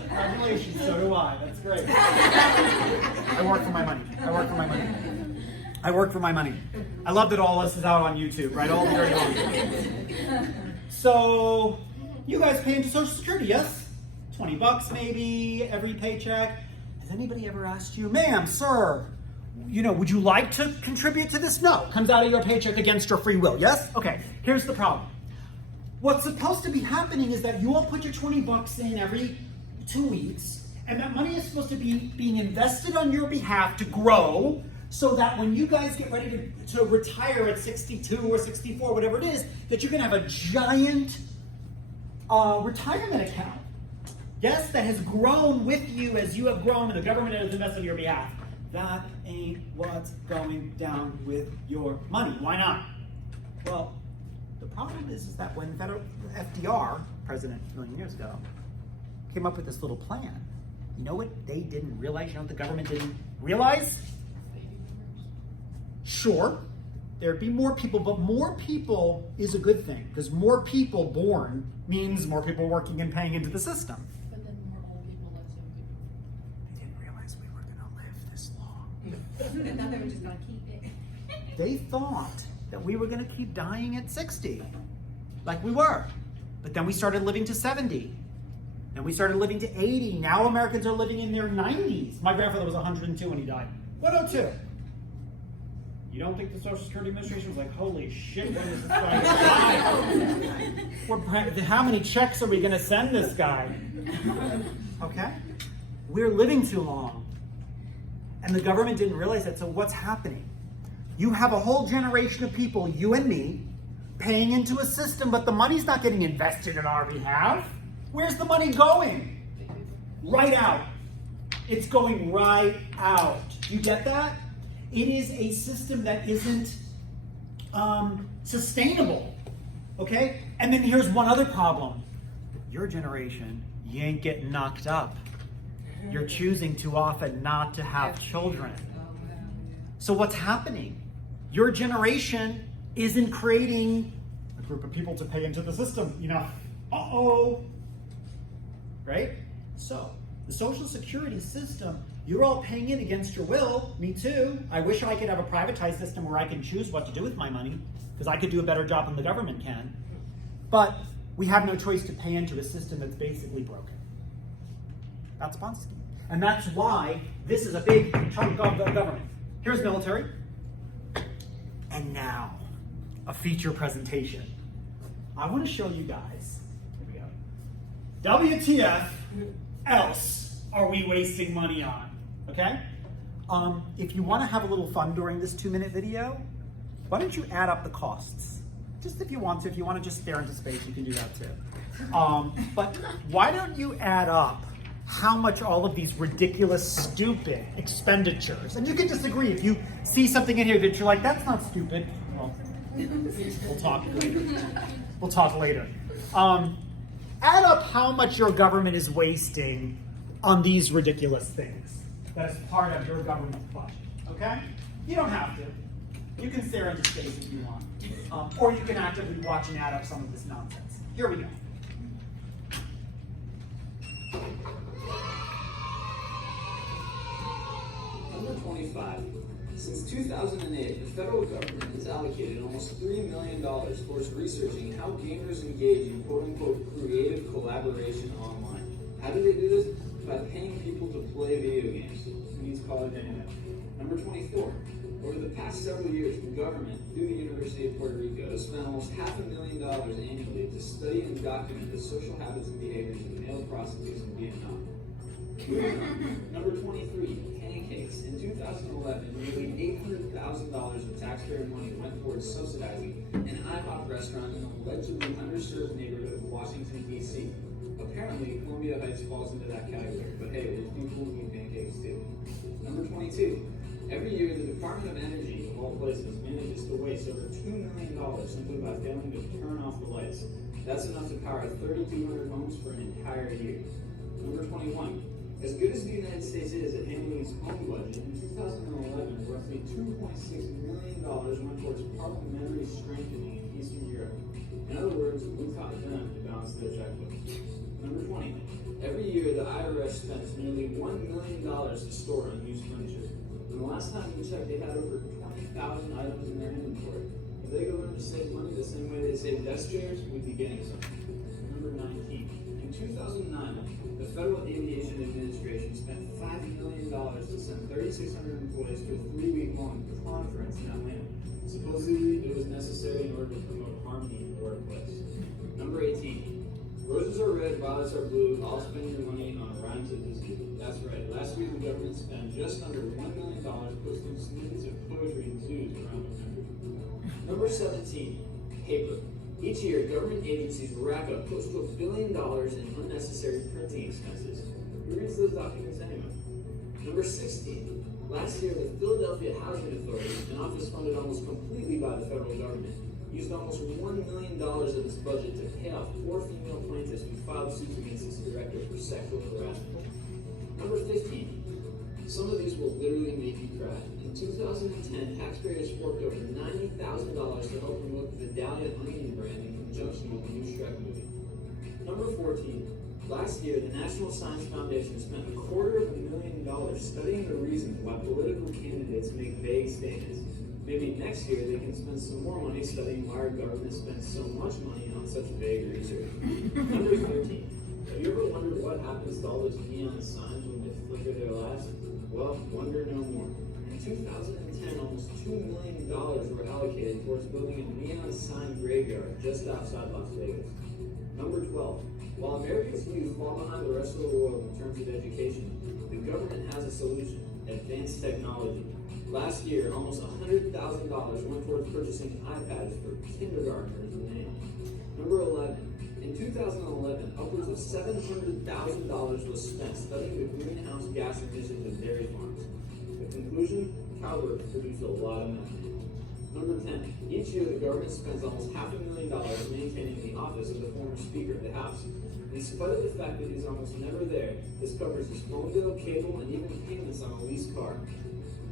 Congratulations, so do I. That's great. I work for my money. I work for my money. I love that all this is out on YouTube, right? All the dirty laundry. So, you guys pay into Social Security, yes? $20 maybe every paycheck. Has anybody ever asked you, ma'am, sir, would you like to contribute to this? No, comes out of your paycheck against your free will, yes? Okay, here's the problem. What's supposed to be happening is that you all put your $20 in every 2 weeks, and that money is supposed to be being invested on your behalf to grow, so that when you guys get ready to retire at 62 or 64, whatever it is, that you're going to have a giant retirement account. Yes, that has grown with you as you have grown and the government has invested on your behalf. That ain't what's going down with your money. Why not? Well, the problem is that when FDR, president a million years ago, came up with this little plan, you know what they didn't realize? You know what the government didn't realize? Sure, there'd be more people, but more people is a good thing, because more people born means more people working and paying into the system. But then more old people, less young people. They didn't realize we were going to live this long. I thought they were just gonna keep it. they thought that we were going to keep dying at 60, like we were. But then we started living to 70. And we started living to 80. Now Americans are living in their 90s. My grandfather was 102 when he died. 102. You don't think the Social Security Administration was like, holy shit, when is this guy gonna die? How many checks are we going to send this guy? Okay? We're living too long. And the government didn't realize that. So what's happening? You have a whole generation of people, you and me, paying into a system, but the money's not getting invested on our behalf. Where's the money going? Right out. It's going right out. You get that? It is a system that isn't sustainable. Okay? And then here's one other problem. Your generation, you ain't getting knocked up. You're choosing too often not to have children. So what's happening? Your generation isn't creating a group of people to pay into the system. You know, uh-oh. Right? So, the Social Security system, you're all paying in against your will. Me too. I wish I could have a privatized system where I can choose what to do with my money, because I could do a better job than the government can. But we have no choice to pay into a system that's basically broken. That's Ponzi scheme. And that's why this is a big chunk of the government. Here's military. And now, a feature presentation. I want to show you guys. Here we go. WTF else are we wasting money on? Okay? If you want to have a little fun during this 2-minute video, why don't you add up the costs? Just if you want to. If you want to just stare into space, you can do that too. But why don't you add up how much all of these ridiculous, stupid expenditures, and you can disagree if you see something in here that you're like, that's not stupid. Well, we'll talk later. We'll talk later. Add up how much your government is wasting on these ridiculous things that is part of your government budget, okay? You don't have to. You can stare into space if you want. Or you can actively watch and add up some of this nonsense. Here we go. Number 25. Since 2008, the federal government has allocated almost $3 million towards researching how gamers engage in quote-unquote creative collaboration online. How do they do this? By paying people to play video games. Who needs college anyway? Number 24. Over the past several years, the government, through the University of Puerto Rico, has spent almost $500,000 annually to study and document the social habits and behaviors of male prostitutes in Vietnam. Number 23, pancakes. In 2011, nearly $800,000 of taxpayer money went towards subsidizing an IHOP restaurant in an allegedly underserved neighborhood of Washington, D.C. Apparently, Columbia Heights falls into that category, but hey, there's people who eat pancakes too. Number 22, every year the Department of Energy, of all places, manages to waste over $2 million simply by failing to turn off the lights. That's enough to power 3,200 homes for an entire year. Number 21, as good as the United States is at handling its own budget, in 2011, roughly $2.6 million went towards parliamentary strengthening in Eastern Europe. In other words, we taught them to balance their checkbooks. Number 20, every year the IRS spends nearly $1 million to store unused furniture. And the last time we checked, they had over 20,000 items in their inventory. If they could learn to save money the same way they save desk chairs, we'd be getting something. Number 19, in 2009, the Federal Aviation Administration spent $5 million to send 3,600 employees to a 3-week-long conference in Atlanta. Supposedly, it was necessary in order to promote harmony in the workplace. Number 18. Roses are red, violets are blue, all spend your money on rhymes of disease. That's right. Last year, the government spent just under $1 million posting snippets of poetry in zoos around the country. Number 17. Paper. Each year, government agencies rack up close to $1 billion in unnecessary printing expenses. Who reads those documents anyway? Number 16. Last year, the Philadelphia Housing Authority, an office funded almost completely by the federal government, used almost $1 million of its budget to pay off 4 female plaintiffs who filed suits against its director for sexual harassment. Number 15. Some of these will literally make you cry. In 2010, taxpayers forked over $90,000 to help promote the Vidalia onion brand in conjunction with the new Shrek movie. Number 14. Last year, the National Science Foundation spent $250,000 studying the reasons why political candidates make vague statements. Maybe next year they can spend some more money studying why our government spends so much money on such vague research. Number 13. Have you ever wondered what happens to all those neon signs when they flicker their last? Well, wonder no more. In 2010, almost $2 million were allocated towards building a neon sign graveyard just outside Las Vegas. Number 12. While America's youth fall behind the rest of the world in terms of education, the government has a solution: advanced technology. Last year, almost $100,000 went towards purchasing iPads for kindergartners in Maine. Number 11. In 2011, upwards of $700,000 was spent studying the greenhouse gas emissions of dairy farms. The conclusion? Cowbirds produce a lot of methane. Number 10. Each year, the government spends almost $500,000 maintaining the office of the former Speaker of the House. In spite of the fact that he's almost never there, this covers his phone bill, cable, and even payments on a leased car.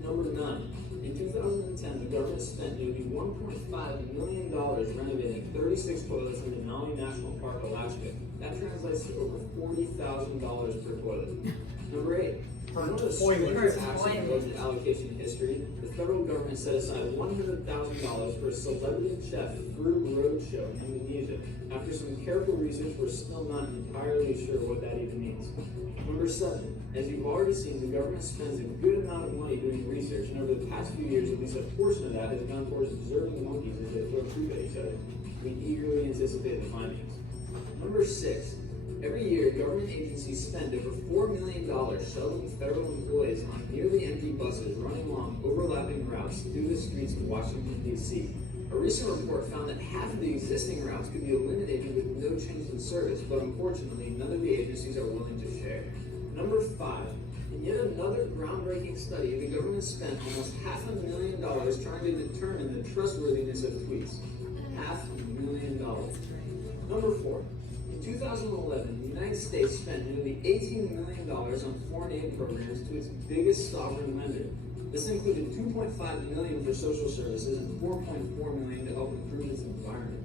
Number 9. In 2010, the government spent nearly $1.5 million renovating 36 toilets in Denali National Park, Alaska. That translates to over $40,000 per toilet. Number 8. For one of the strangest acts in budget allocation history, the federal government set aside $100,000 for a celebrity chef food roadshow in Indonesia. After some careful research, we're still not entirely sure what that even means. Number 7. As you've already seen, the government spends a good amount of money doing research, and over the past few years, at least a portion of that has gone towards observing monkeys as they throw fruit at each other. We eagerly anticipate the findings. Number 6. Every year, government agencies spend over $4 million shuttling federal employees on nearly empty buses running along overlapping routes through the streets of Washington, D.C. A recent report found that half of the existing routes could be eliminated with no change in service, but unfortunately, none of the agencies are willing to share. Number 5. In yet another groundbreaking study, the government spent almost $500,000 trying to determine the trustworthiness of tweets. $500,000. Number 4. In 2011, the United States spent nearly $18 million on foreign aid programs to its biggest sovereign lender. This included $2.5 million for social services and $4.4 million to help improve its environment.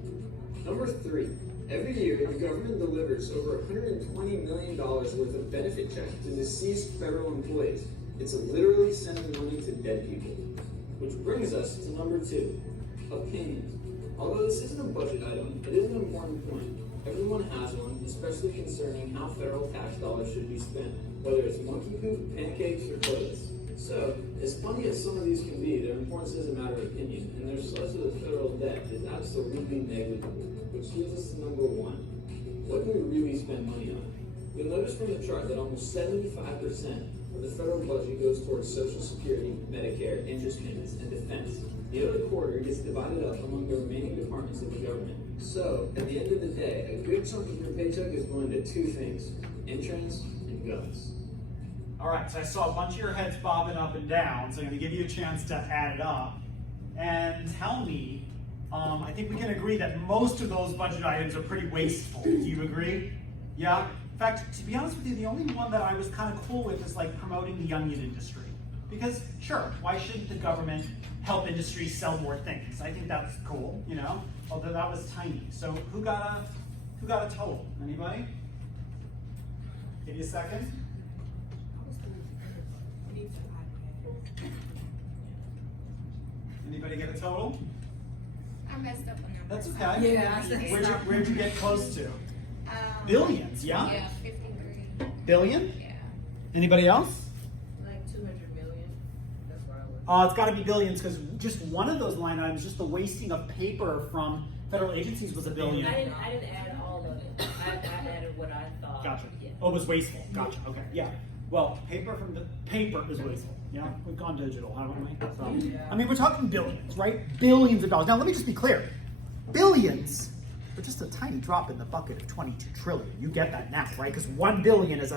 Number 3. Every year, the government delivers over $120 million worth of benefit checks to deceased federal employees. It's literally sending money to dead people. Which brings us to number 2, opinions. Although this isn't a budget item, it is an important point. Everyone has one, especially concerning how federal tax dollars should be spent, whether it's monkey poop, pancakes, or toilets. So, as funny as some of these can be, their importance is a matter of opinion, and their source of the federal debt is absolutely negligible. Which leads us to number 1. What do we really spend money on? You'll notice from the chart that almost 75% of the federal budget goes towards Social Security, Medicare, interest payments, and defense. The other quarter gets divided up among the remaining departments of the government. So, at the end of the day, a good chunk of your paycheck is going to 2 things: insurance and guns. All right, so I saw a bunch of your heads bobbing up and down, so I'm going to give you a chance to add it up and tell me. I think we can agree that most of those budget items are pretty wasteful. Do you agree? Yeah? In fact, to be honest with you, the only one that I was kind of cool with is like promoting the onion industry. Because, sure, why shouldn't the government help industry sell more things? I think that's cool, you know? Although that was tiny. So who got a total? Anybody? Give you a second. Anybody get a total? I messed up on numbers. That's okay. Yeah, I said Where'd you get close to? Billions, yeah? Yeah, 53. Billion? Yeah. Anybody else? Like 200 million. That's where I was. It's got to be billions because just one of those line items, just the wasting of paper from federal agencies was $1 billion. I didn't add all of it. I added what I thought. Gotcha. Yeah. Oh, it was wasteful. Gotcha. Okay. Yeah. Well, paper is wasteful. Yeah, we've gone digital, haven't we? So, Yeah. I mean, we're talking billions, right? Billions of dollars. Now, let me just be clear. Billions are just a tiny drop in the bucket of 22 trillion. You get that now, right? Because 1 billion is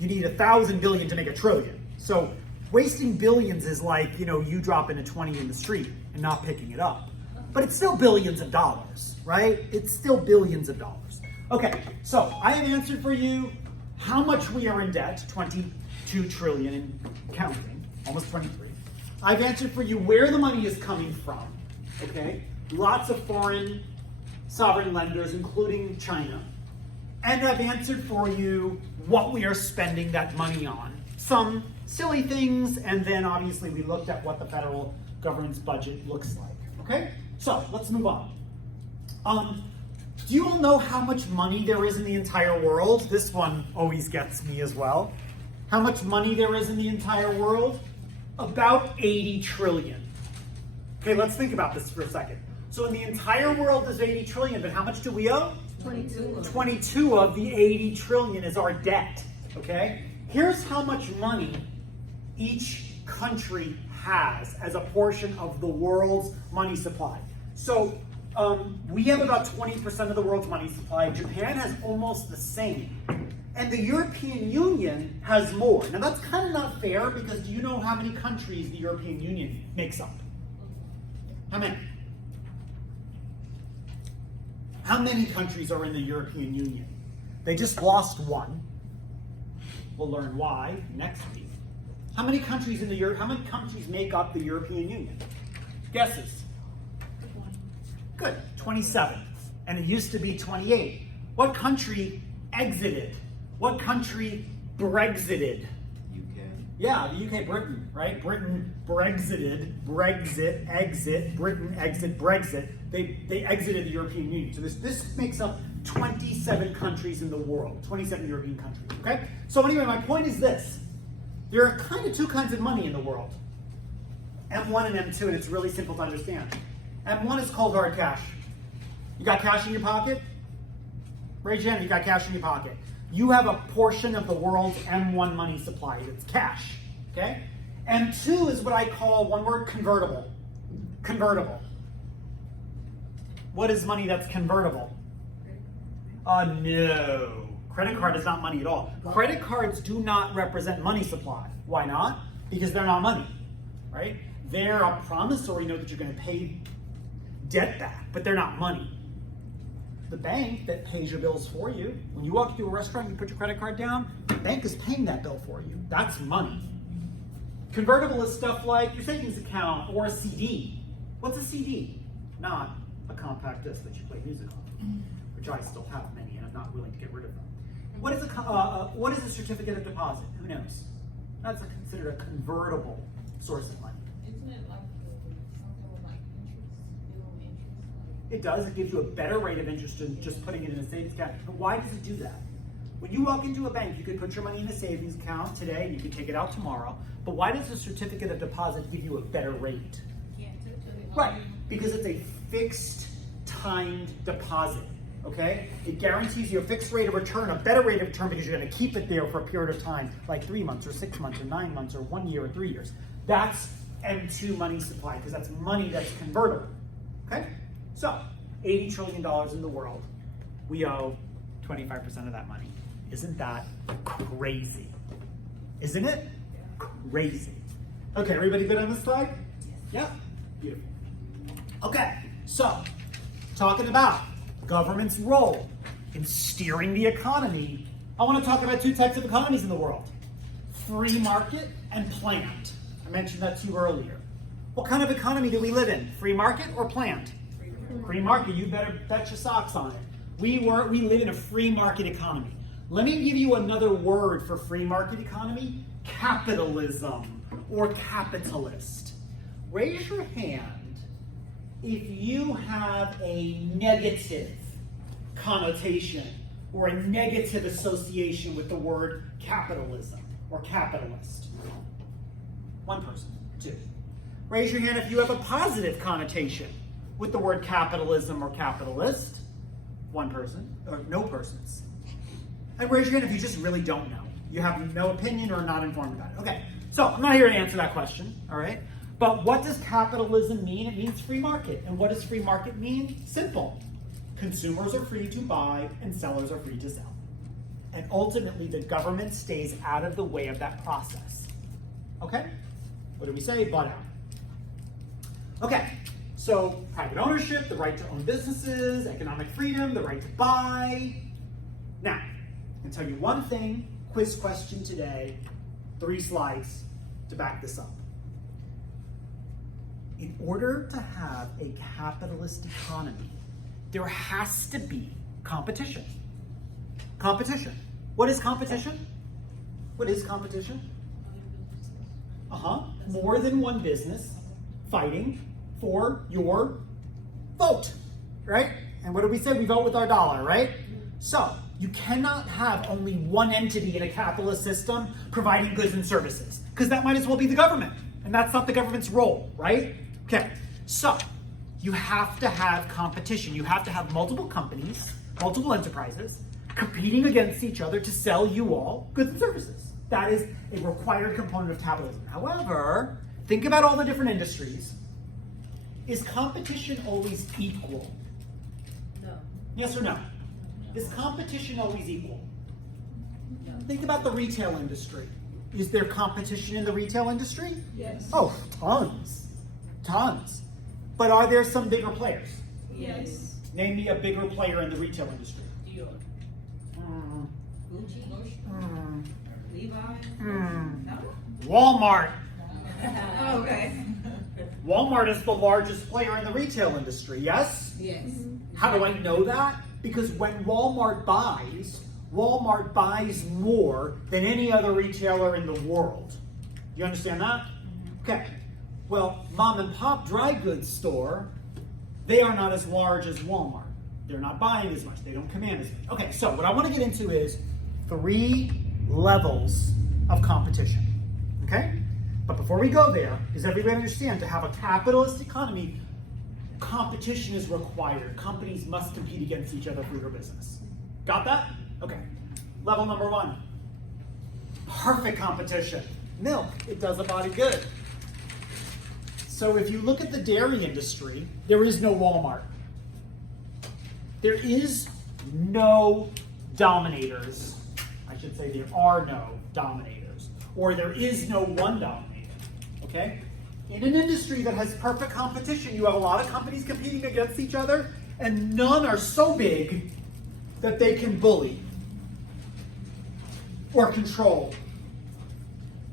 you need 1,000 billion to make a trillion. So wasting billions is like, you dropping a 20 in the street and not picking it up. But it's still billions of dollars, right? It's still billions of dollars. Okay, so I have answered for you how much we are in debt, 22 trillion and counting, almost 23. I've answered for you where the money is coming from, okay? Lots of foreign sovereign lenders, including China. And I've answered for you what we are spending that money on. Some silly things, and then obviously we looked at what the federal government's budget looks like. Okay? So let's move on. Do you all know how much money there is in the entire world? This one always gets me as well. How much money there is in the entire world? About 80 trillion. Okay, let's think about this for a second. So in the entire world is 80 trillion, but how much do we owe? 22. 22 of the 80 trillion is our debt, okay? Here's how much money each country has as a portion of the world's money supply. So we have about 20% of the world's money supply. Japan has almost the same. And the European Union has more. Now that's kind of not fair because do you know how many countries the European Union makes up? How many? How many countries are in the European Union? They just lost one. We'll learn why next week. How many countries how many countries make up the European Union? Guesses? Good, 27. And it used to be 28. What country exited? What country Brexited? UK. Yeah, the UK, Britain, right? Britain Brexited, Brexit, exit, Britain exit, Brexit. They exited the European Union. So this makes up 27 countries in the world, 27 European countries, okay? So anyway, my point is this. There are kind of two kinds of money in the world. M1 and M2, and it's really simple to understand. M1 is called hard cash. You got cash in your pocket? Raise your hand if you got cash in your pocket. You have a portion of the world's M1 money supply. It's cash, okay? M2 is what I call, one word, convertible. Convertible. What is money that's convertible? No. Credit card is not money at all. Credit cards do not represent money supply. Why not? Because they're not money, right? They're a promissory note that you're going to pay debt back, but they're not money. The bank that pays your bills for you, when you walk into a restaurant, you put your credit card down, the bank is paying that bill for you. That's money. Convertible is stuff like your savings account or a CD. What's a CD? Not a compact disc that you play music on, which I still have many and I'm not willing to get rid of them. What is a certificate of deposit? Who knows? That's considered a convertible source of money. Isn't it like something with like interest, little interest? It does. It gives you a better rate of interest than just putting it in a savings account. But why does it do that? When you walk into a bank, you could put your money in a savings account today and you can take it out tomorrow. But why does a certificate of deposit give you a better rate? Right, because it's a fixed timed deposit, okay? It guarantees you a fixed rate of return, a better rate of return because you're gonna keep it there for a period of time, like 3 months or 6 months or 9 months or 1 year or 3 years. That's M2 money supply because that's money that's convertible, okay? So, $80 trillion in the world. We owe 25% of that money. Isn't that crazy? Isn't it? Crazy. Okay, everybody good on this slide? Yeah? Beautiful. Okay, so talking about government's role in steering the economy, I want to talk about two types of economies in the world. Free market and planned. I mentioned that to you earlier. What kind of economy do we live in? Free market or planned? Free market, you better bet your socks on it. We live in a free market economy. Let me give you another word for free market economy. Capitalism or capitalist. Raise your hand if you have a negative connotation or a negative association with the word capitalism or capitalist. One person, two. Raise your hand if you have a positive connotation with the word capitalism or capitalist. One person, or no persons. And raise your hand if you just really don't know. You have no opinion or are not informed about it. Okay, so I'm not here to answer that question, all right? But what does capitalism mean? It means free market. And what does free market mean? Simple. Consumers are free to buy and sellers are free to sell. And ultimately, the government stays out of the way of that process. Okay? What do we say? Butt out. Okay, so private ownership, the right to own businesses, economic freedom, the right to buy. Now, I'm going to tell you one thing, quiz question today, 3 slides to back this up. In order to have a capitalist economy, there has to be competition. Competition. What is competition? What is competition? More than one business fighting for your vote, right? And what do we say? We vote with our dollar, right? So you cannot have only one entity in a capitalist system providing goods and services, because that might as well be the government, and that's not the government's role, right? Okay, so you have to have competition. You have to have multiple companies, multiple enterprises competing against each other to sell you all goods and services. That is a required component of capitalism. However, think about all the different industries. Is competition always equal? No. Yes or no? Is competition always equal? No. Think about the retail industry. Is there competition in the retail industry? Yes. Oh, tons. Tons. But are there some bigger players? Yes. Name me a bigger player in the retail industry. Dior. Gucci, Levi. No? Walmart. Oh, okay. Walmart is the largest player in the retail industry, yes? Yes. How do I know that? Because when Walmart buys more than any other retailer in the world. You understand that? Okay. Well, mom and pop dry goods store, they are not as large as Walmart. They're not buying as much. They don't command as much. Okay, so what I want to get into is 3 levels of competition. Okay? But before we go there, does everybody understand to have a capitalist economy, competition is required. Companies must compete against each other for your business. Got that? Okay. Level number 1. Perfect competition. Milk, it does a body good. So if you look at the dairy industry, there is no Walmart. There is no dominators. I should say there are no dominators. Or there is no one dominator. Okay? In an industry that has perfect competition, you have a lot of companies competing against each other, and none are so big that they can bully or control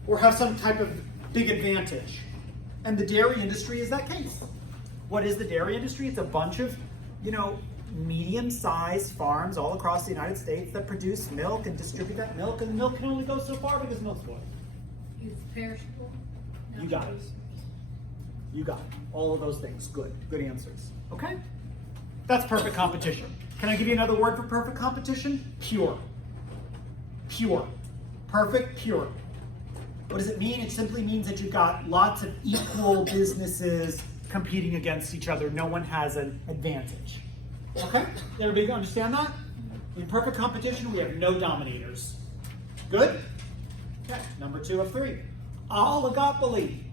or have some type of big advantage. And the dairy industry is that case. What is the dairy industry? It's a bunch of, medium-sized farms all across the United States that produce milk and distribute that milk, and the milk can only go so far because milk's spoiled. It's perishable. You got it. You got it. All of those things. Good. Good answers. Okay? That's perfect competition. Can I give you another word for perfect competition? Pure. Pure. Perfect, pure. What does it mean? It simply means that you've got lots of equal businesses competing against each other. No one has an advantage. Okay? Everybody understand that? In perfect competition, we have no dominators. Good? Okay. Number 2 of 3. Oligopoly.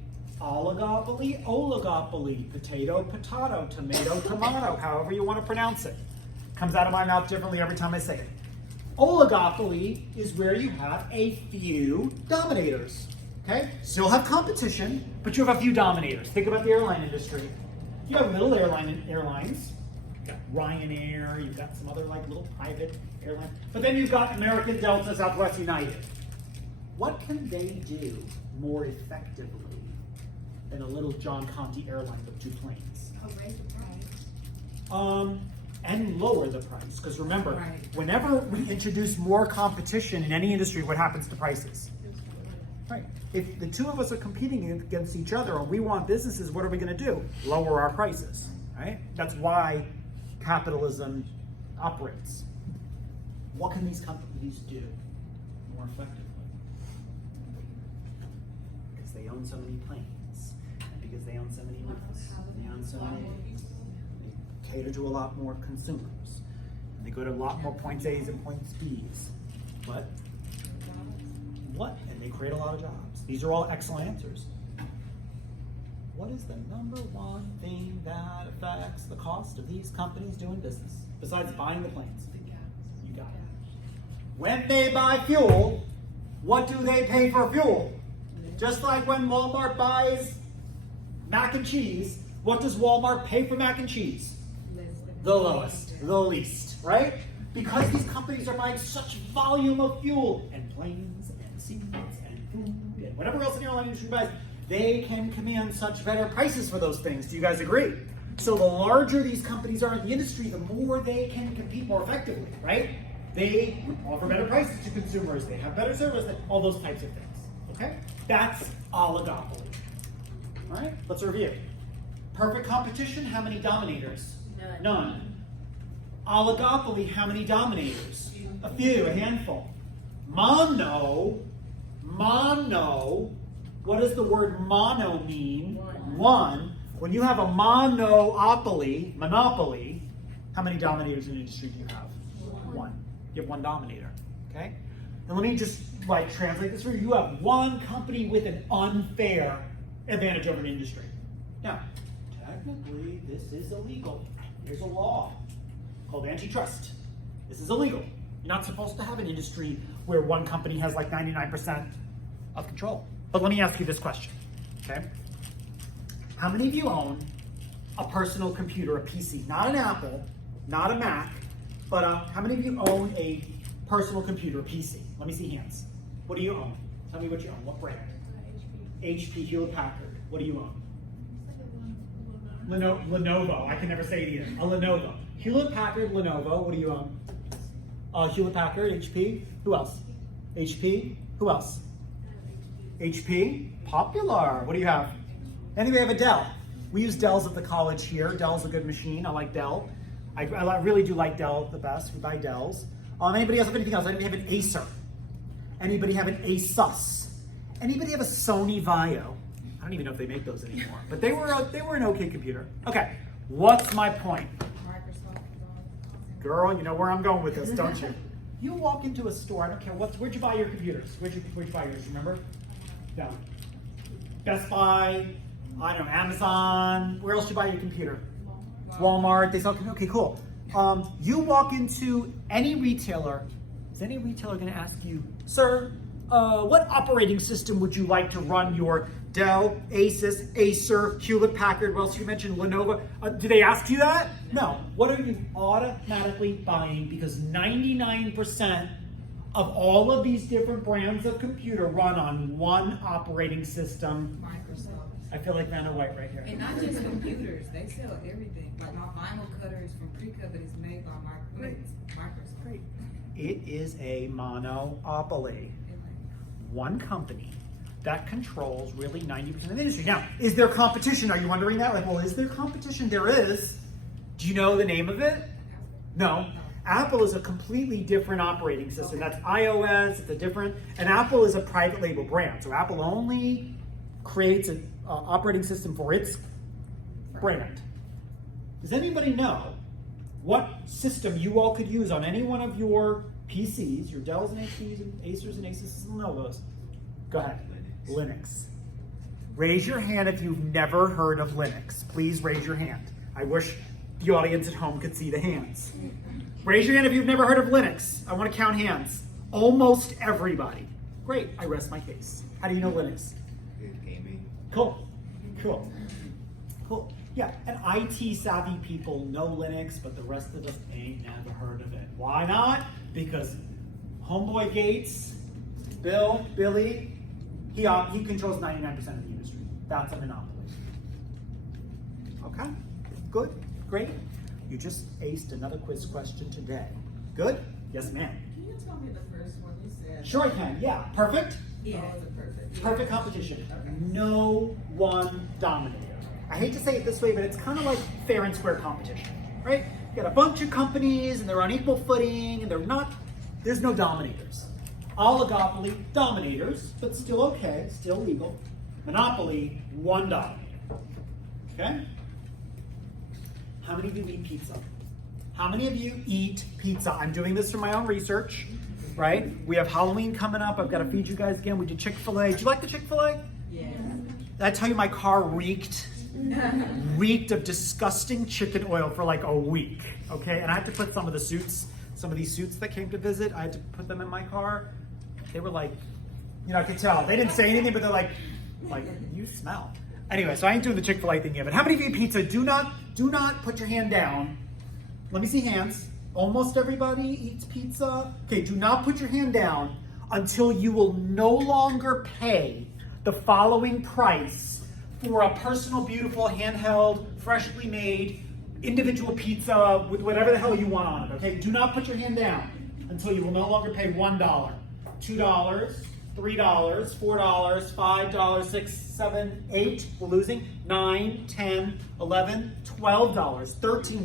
Oligopoly, oligopoly. Potato, potato, tomato, tomato. However you want to pronounce it. Comes out of my mouth differently every time I say it. Oligopoly is where you have a few dominators. Okay? Still have competition, but you have a few dominators. Think about the airline industry. You have little airlines. You've got Ryanair, you've got some other little private airlines. But then you've got American, Delta, Southwest, United. What can they do more effectively than a little John Conti airline with 2 planes? I'll raise the price. And lower the price. Because remember, Right. whenever we introduce more competition in any industry, what happens to prices? Right. If the 2 of us are competing against each other and we want businesses, what are we going to do? Lower our prices. Right? That's why capitalism operates. What can these companies do more effectively? Because they own so many planes, and because they own so many roofs, they own so many. They cater to a lot more consumers, and they go to a lot more points A's and points B's. What? And they create a lot of jobs. These are all excellent answers. What is the number 1 thing that affects the cost of these companies doing business, besides buying the planes? You got it. When they buy fuel, what do they pay for fuel? Just like when Walmart buys mac and cheese, what does Walmart pay for mac and cheese? The lowest, the least, right? Because these companies are buying such volume of fuel and planes and seats and food and whatever else the airline industry buys, they can command such better prices for those things. Do you guys agree? So the larger these companies are in the industry, the more they can compete more effectively, right? They offer better prices to consumers. They have better service, all those types of things, okay? That's oligopoly. All right, let's review. Perfect competition, how many dominators? None. Oligopoly, how many dominators? A few, a handful. Mono, what does the word mono mean? One. When you have a monopoly, how many dominators in the industry do you have? One. You have one dominator, okay? And let me just translate this for you. You have one company with an unfair advantage over the industry. Now, technically, this is illegal. There's a law called antitrust. This is illegal. You're not supposed to have an industry where one company has 99% of control. But let me ask you this question, okay? How many of you own a personal computer, a PC? Not an Apple, not a Mac, but how many of you own a personal computer, a PC? Let me see hands. What do you own? Tell me what you own. What brand? HP, Hewlett Packard. What do you own? Lenovo. I can never say it either. A Lenovo. Hewlett Packard, Lenovo. What do you own? Hewlett Packard, HP. Who else? HP. Who else? HP. Popular. What do you have? Anybody have a Dell? We use Dells at the college here. Dell's a good machine. I like Dell. I really do like Dell the best. We buy Dells. Anybody else have anything else? Anybody have an Acer? Anybody have an Asus? Anybody have a Sony Vaio? I don't even know if they make those anymore, but they were an okay computer. Okay, what's my point? Microsoft. Girl, you know where I'm going with this, don't you? You walk into a store, I don't care where'd you buy your computers? Where'd you buy yours, remember? No. Best Buy, I don't know, Amazon, where else do you buy your computer? Walmart, they sell, okay, cool. You walk into any retailer, is any retailer gonna ask you, sir, what operating system would you like to run your Dell, Asus, Acer, Hewlett Packard, what else you mentioned, Lenovo? Do they ask you that? No. What are you automatically buying? Because 99% of all of these different brands of computer run on one operating system. Microsoft. I feel like Vanna White right here. And not just computers, they sell everything. Like my vinyl cutters from Precover is made by Microsoft. Great. It is a monopoly. One company that controls really 90% of the industry. Now, is there competition? Are you wondering that? Is there competition? There is. Do you know the name of it? No. Apple is a completely different operating system. That's iOS, it's a different, and Apple is a private label brand. So Apple only creates an operating system for its brand. Does anybody know what system you all could use on any one of your PCs, your Dells and HPs and Acers and Asus and Lenovo's? Go ahead. Linux. Raise your hand if you've never heard of Linux. Please raise your hand. I wish the audience at home could see the hands. Raise your hand if you've never heard of Linux. I want to count hands. Almost everybody. Great, I rest my case. How do you know Linux? Gaming. Cool. Yeah, and IT savvy people know Linux, but the rest of us ain't never heard of it. Why not? Because homeboy Gates, Billy, he controls 99% of the industry. That's a monopoly. Okay, good, great. You just aced another quiz question today. Good? Yes, ma'am. Can you tell me the first one you said? Sure I can, yeah. Perfect? Yeah. Oh, is it perfect? Perfect competition. Okay. No one dominator. I hate to say it this way, but it's kind of like fair and square competition, right? You got a bunch of companies and they're on equal footing and there's no dominators. Oligopoly, dominators, but still okay, still legal. Monopoly, one dominator. Okay? How many of you eat pizza? How many of you eat pizza? I'm doing this from my own research, right? We have Halloween coming up. I've got to feed you guys again. We did Chick-fil-A. Did you like the Chick-fil-A? Yeah. Did I tell you my car reeked of disgusting chicken oil for like a week, okay? And I had to put some of these suits that came to visit, I had to put them in my car. They were like, I could tell. They didn't say anything, but they're like, you smell. Anyway, so I ain't doing the Chick-fil-A thing yet, but how many of you eat pizza? Do not put your hand down. Let me see hands. Almost everybody eats pizza. Okay, do not put your hand down until you will no longer pay the following price for a personal, beautiful, handheld, freshly made, individual pizza with whatever the hell you want on it, okay? Do not put your hand down until you will no longer pay $1, $2, $3, $4, $5, $6, $7, $8. We're losing $9, $10, $11, $12, $13,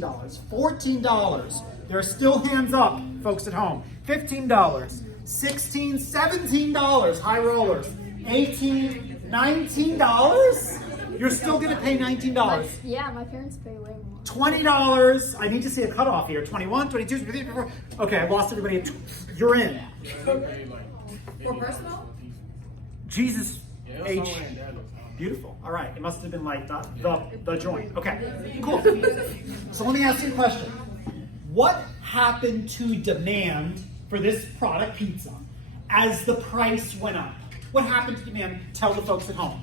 $14. There are still hands up, folks at home. $15, $16, $17. High rollers. $18, $19. You're still going to pay $19. Yeah, my parents pay way more. $20. I need to see a cutoff here. 21, 22, 23, 24. Okay, I lost everybody. You're in. For personal? Jesus H. somewhere in there. Beautiful. All right. It must have been like the joint. Okay. Cool. So let me ask you a question. What happened to demand for this product, pizza, as the price went up? What happened to demand? Tell the folks at home.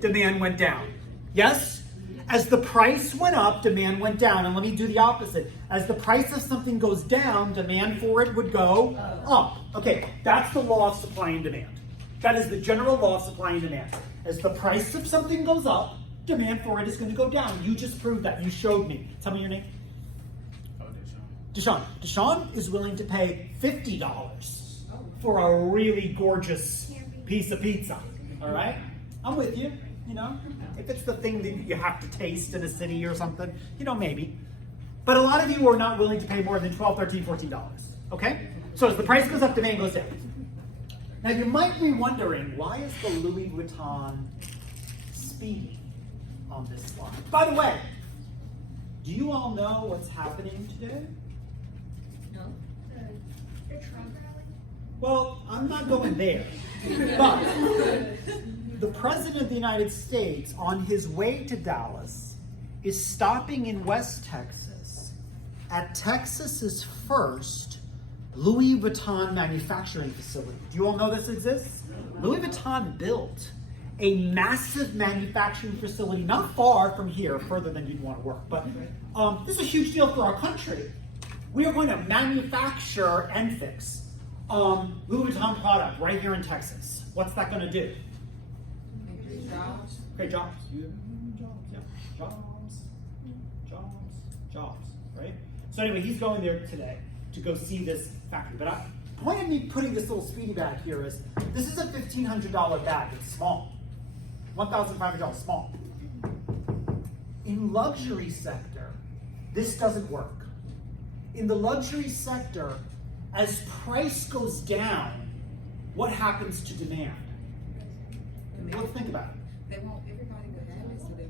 Demand went down. Yes? As the price went up, demand went down. And let me do the opposite. As the price of something goes down, demand for it would go up. Okay, that's the law of supply and demand. That is the general law of supply and demand. As the price of something goes up, demand for it is going to go down. You just proved that. You showed me. Tell me your name. Oh, Deshaun. Deshaun is willing to pay $50 for a really gorgeous piece of pizza. All right? I'm with you. You know, if it's the thing that you have to taste in a city or something, you know, maybe. But a lot of you are not willing to pay more than $12, $13, $14. Okay? So as the price goes up, demand goes down. Now you might be wondering, why is the Louis Vuitton Speedy on this slide? By the way, do you all know what's happening today? No. The Trump rally? Well, I'm not going there. But the President of the United States, on his way to Dallas, is stopping in West Texas at Texas's first Louis Vuitton manufacturing facility. Do you all know this exists? Louis Vuitton built a massive manufacturing facility not far from here, further than you'd want to work. But this is a huge deal for our country. We are going to manufacture and fix Louis Vuitton product right here in Texas. What's that going to do? Jobs. Great jobs. Yeah. Jobs, right? So anyway, he's going there today to go see this factory. But the point of me putting this little Speedy bag here is, this is a $1,500 bag. It's small. $1,500, small. In luxury sector, this doesn't work. In the luxury sector, as price goes down, what happens to demand? Let's think about it. They want everybody to have it, so they.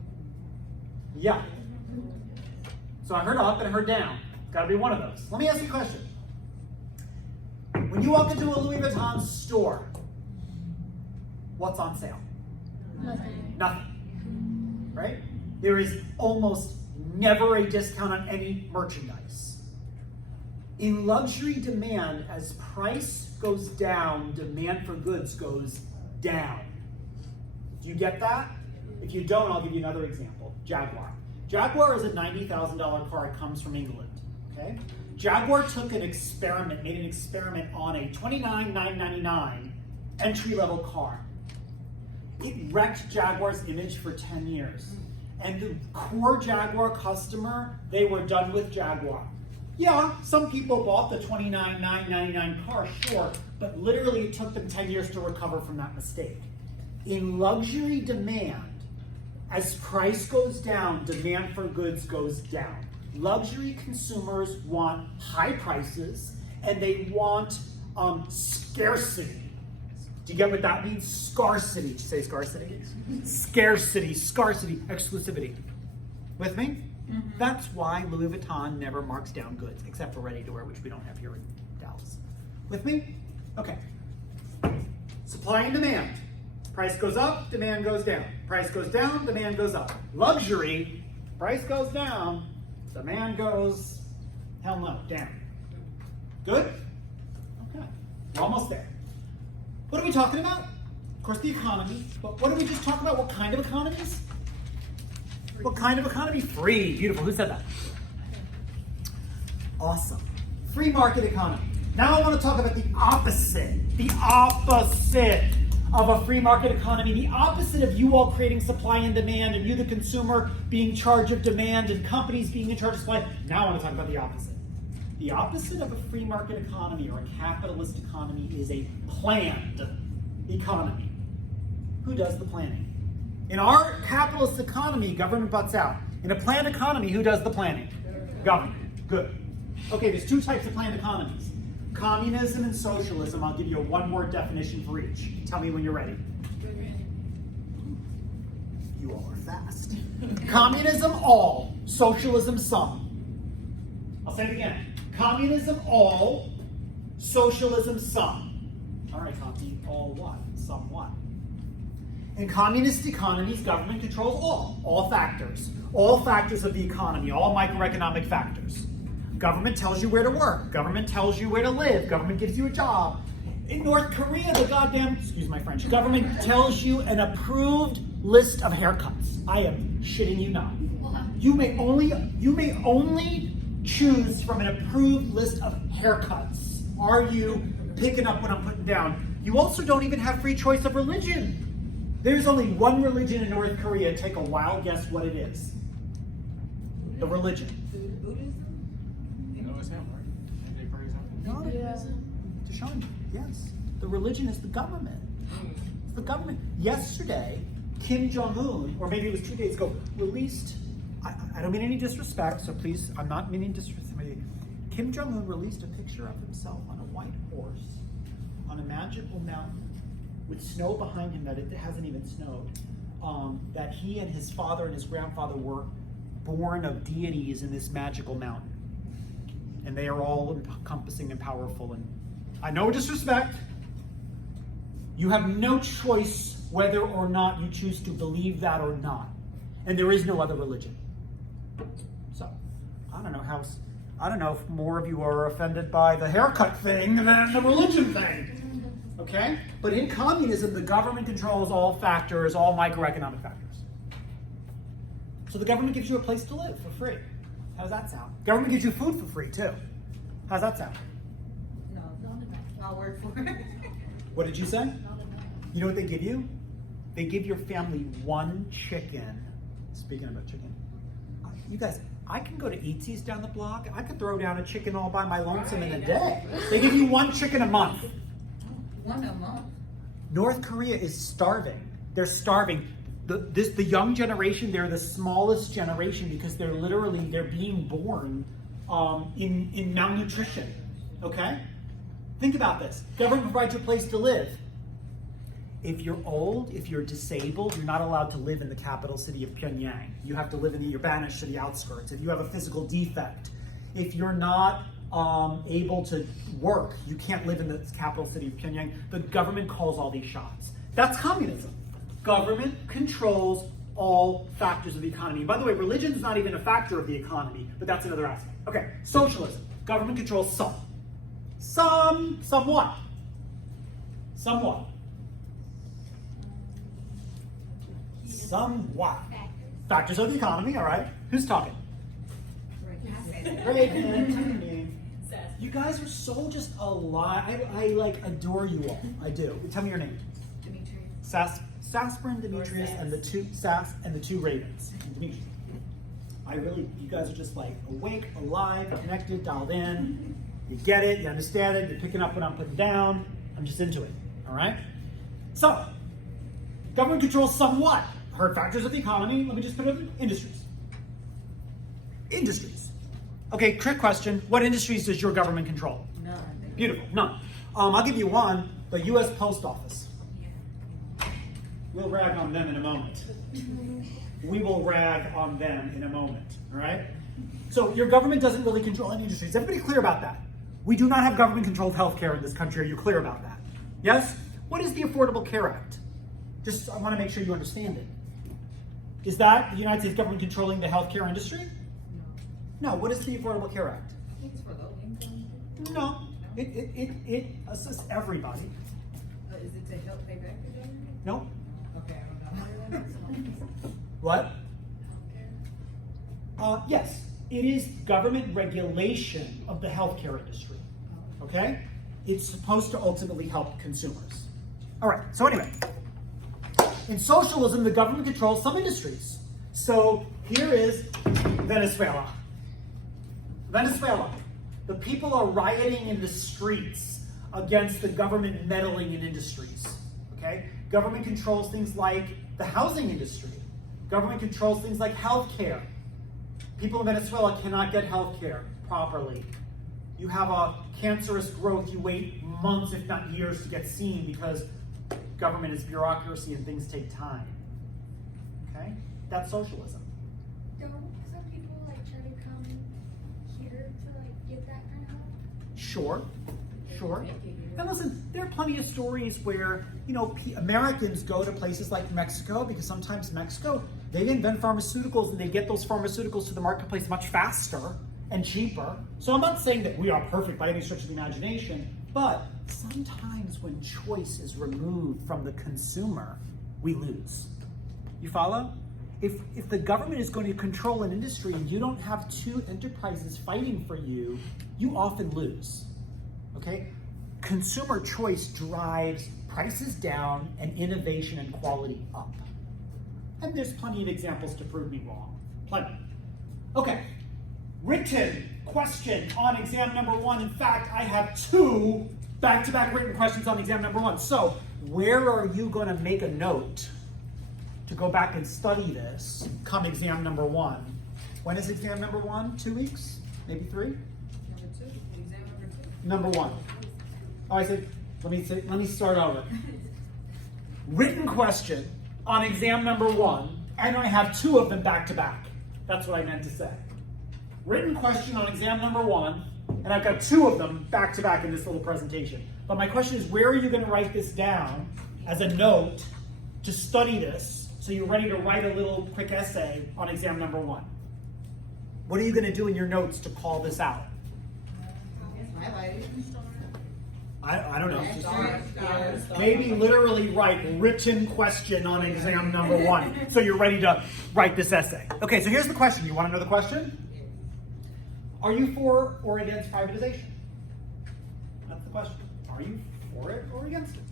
Yeah. So I heard up and I heard down. It's got to be one of those. Let me ask you a question. When you walk into a Louis Vuitton store, what's on sale? Nothing. Right? There is almost never a discount on any merchandise. In luxury demand, as price goes down, demand for goods goes down. Do you get that? If you don't, I'll give you another example. Jaguar. Jaguar is a $90,000 car. It comes from England. Okay? Jaguar took an experiment, made an experiment on a $29,999 entry-level car. It wrecked Jaguar's image for 10 years. And the core Jaguar customer, they were done with Jaguar. Yeah, some people bought the $29,999 car, sure, but literally it took them 10 years to recover from that mistake. In luxury demand, as price goes down, demand for goods goes down. Luxury consumers want high prices and they want scarcity. Do you get what that means? Scarcity. Did you say scarcity? Scarcity, exclusivity. With me? Mm-hmm. That's why Louis Vuitton never marks down goods, except for ready-to-wear, which we don't have here in Dallas. With me? Okay. Supply and demand. Price goes up, demand goes down. Price goes down, demand goes up. Luxury, price goes down, demand goes, hell no, down. Good? Okay. We're almost there. What are we talking about? Of course, the economy. But what did we just talk about? What kind of economies? What kind of economy? Free. Beautiful. Who said that? Awesome. Free market economy. Now I want to talk about the opposite. The opposite of a free market economy. The opposite of you all creating supply and demand and you, the consumer, being in charge of demand and companies being in charge of supply. Now I want to talk about the opposite. The opposite of a free market economy or a capitalist economy is a planned economy, who does the planning? In our capitalist economy, government butts out. In a planned economy, who does the planning? Government. Good. Okay, there's two types of planned economies. Communism and socialism. I'll give you a one-word definition for each. Tell me when you're ready. You all are fast. Communism, all. Socialism, some. I'll say it again. Communism, all. Socialism, some. All right, Conti, all what? Some what? In communist economies, government controls all factors of the economy, all microeconomic factors. Government tells you where to work. Government tells you where to live. Government gives you a job. In North Korea, the goddamn, excuse my French, government tells you an approved list of haircuts. I am shitting you not. You may only choose from an approved list of haircuts. Are you picking up what I'm putting down? You also don't even have free choice of religion. There's only one religion in North Korea. Take a wild guess what it is. The religion. Buddhism? You know it's him, right? Ain't they praise him? No, Yeah. Deshaun, yes. The religion is the government. It's the government. Yesterday, Kim Jong-un, or maybe it was 2 days ago, released, I don't mean any disrespect, so please, I'm not meaning disrespect. Kim Jong-un released a picture of himself on a white horse on a magical mountain with snow behind him that it hasn't even snowed. That he and his father and his grandfather were born of deities in this magical mountain. And they are all encompassing and powerful. And I know disrespect. You have no choice whether or not you choose to believe that or not. And there is no other religion. So, I don't know if more of you are offended by the haircut thing than the religion thing. Okay? But in communism, the government controls all factors, all microeconomic factors. So the government gives you a place to live for free. How does that sound? Government gives you food for free, too. How's that sound? No, I'll work for it. What did you say? You know what they give you? They give your family one chicken. Speaking about chicken. You guys, I can go to Eatzi's down the block. I could throw down a chicken all by my lonesome in a day. They give you one chicken a month. One a month. North Korea is starving. They're starving. The young generation, they're the smallest generation because they're being born in malnutrition. Okay? Think about this. Government provides you a place to live. If you're old, if you're disabled, you're not allowed to live in the capital city of Pyongyang. You have to live you're banished to the outskirts. If you have a physical defect, if you're not able to work, you can't live in the capital city of Pyongyang. The government calls all these shots. That's communism. Government controls all factors of the economy. And by the way, religion is not even a factor of the economy, but that's another aspect. Okay, socialism. Government controls some. Somewhat. Somewhat. Factors of the economy, all right. Who's talking? Reagan. You guys are so just alive. I like adore you all. I do. Tell me your name. Demetrius. Sasper, Demetrius, and the two Ravens. Demetrius. You guys are just like awake, alive, connected, dialed in. You get it, you understand it, you're picking up what I'm putting down. I'm just into it, all right? So, government controls somewhat. Heard factors of the economy. Let me just put it in industries. Industries. Okay, trick question. What industries does your government control? None. Beautiful, none. I'll give you one, the U.S. Post Office. We'll rag on them in a moment. We will rag on them in a moment, all right? So your government doesn't really control any industries. Is everybody clear about that? We do not have government-controlled healthcare in this country. Are you clear about that? Yes? What is the Affordable Care Act? I want to make sure you understand it. Is that the United States government controlling the healthcare industry? No. What is the Affordable Care Act? I think it's for low income. No. It assists everybody. Is it to help pay back the government? No. Okay, I don't know. What? Yes. It is government regulation of the healthcare industry. Okay? It's supposed to ultimately help consumers. All right. So anyway, in socialism, the government controls some industries. So here is Venezuela. Venezuela. The people are rioting in the streets against the government meddling in industries. okay? Government controls things like the housing industry. Government controls things like healthcare. People in Venezuela cannot get healthcare properly. You have a cancerous growth, you wait months, if not years, to get seen because government is bureaucracy and things take time. Okay? That's socialism. Don't some people like try to come here to like get that kind of help? Sure. And listen, there are plenty of stories where, Americans go to places like Mexico because sometimes Mexico, they invent pharmaceuticals and they get those pharmaceuticals to the marketplace much faster and cheaper. So I'm not saying that we are perfect by any stretch of the imagination, but sometimes when choice is removed from the consumer, we lose. You follow? If the government is going to control an industry and you don't have two enterprises fighting for you, you often lose. Okay? Consumer choice drives prices down and innovation and quality up. And there's plenty of examples to prove me wrong. Plenty. Okay. Written question on exam number 1. In fact, I have 2 back-to-back written questions on exam number 1. So, where are you going to make a note to go back and study this come exam number 1? When is exam number 1? 2 weeks? Maybe 3? Exam number 2. Number 1. Oh, I said, let me start over. Written question on exam number 1, and I have 2 of them back to back. That's what I meant to say. Written question on exam number 1, and I've got 2 of them back to back in this little presentation. But my question is, where are you going to write this down as a note to study this so you're ready to write a little quick essay on exam number 1? What are you going to do in your notes to call this out? Highlighted. I don't know. Maybe literally write written question on exam number 1. So you're ready to write this essay. Okay, so here's the question. You want to know the question? Are you for or against privatization? That's the question. Are you for it or against it?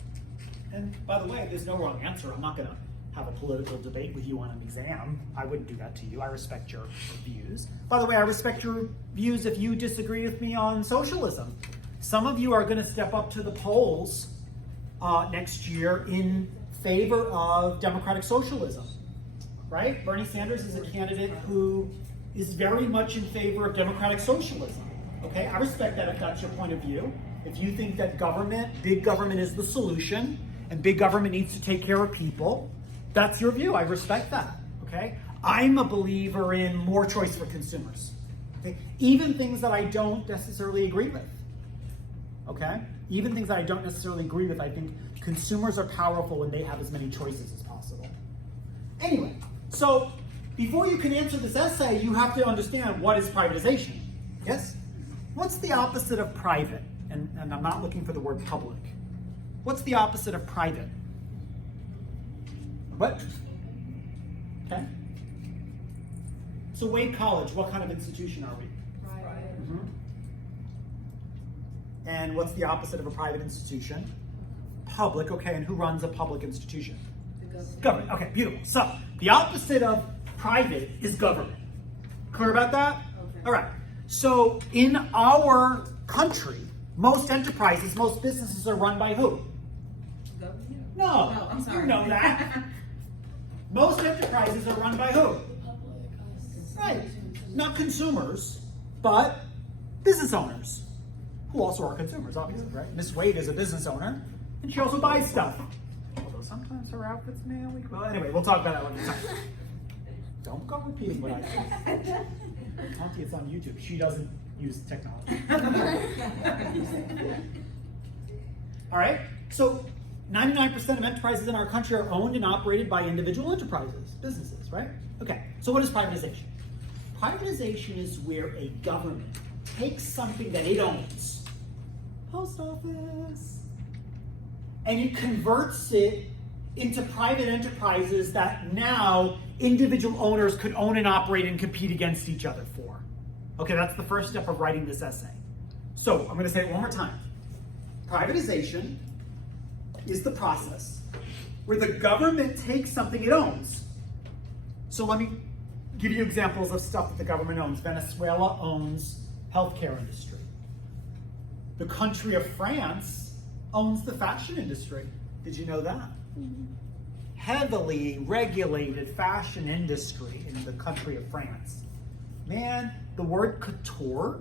And by the way, there's no wrong answer. I'm not going to have a political debate with you on an exam. I wouldn't do that to you. I respect your views. By the way, I respect your views if you disagree with me on socialism. Some of you are going to step up to the polls next year in favor of democratic socialism, right? Bernie Sanders is a candidate who is very much in favor of democratic socialism, okay? I respect that if that's your point of view. If you think that big government is the solution, and big government needs to take care of people, that's your view. I respect that, okay? I'm a believer in more choice for consumers, okay? Even things that I don't necessarily agree with. Okay? Even things that I don't necessarily agree with, I think consumers are powerful when they have as many choices as possible. Anyway, so before you can answer this essay, you have to understand what is privatization. Yes? What's the opposite of private? And I'm not looking for the word public. What's the opposite of private? What? Okay. So Wade College, what kind of institution are we? Mm-hmm. And what's the opposite of a private institution? Public, okay, and who runs a public institution? The government. Government, okay, beautiful. So, the opposite of private is government. Clear about that? Okay. All right. So, in our country, most enterprises, most businesses are run by who? Government? No, Oh, I'm sorry. you know that. Most enterprises are run by who? The public, us. Right. Not consumers, but business owners. Who also are consumers, obviously, right? Miss Wade is a business owner, and she also buys stuff. Although sometimes her outfits may only... Well, anyway, we'll talk about that one time. Don't go repeating what I said. Auntie, it's on YouTube. She doesn't use technology. All right? So 99% of enterprises in our country are owned and operated by individual enterprises, businesses, right? Okay, so what is privatization? Privatization is where a government takes something that it owns, post office, and it converts it into private enterprises that now individual owners could own and operate and compete against each other for. Okay, that's the first step of writing this essay. So I'm going to say it one more time. Privatization is the process where the government takes something it owns. So let me give you examples of stuff that the government owns. Venezuela owns healthcare industry. The country of France owns the fashion industry. Did you know that? Heavily regulated fashion industry in the country of France. Man, the word couture,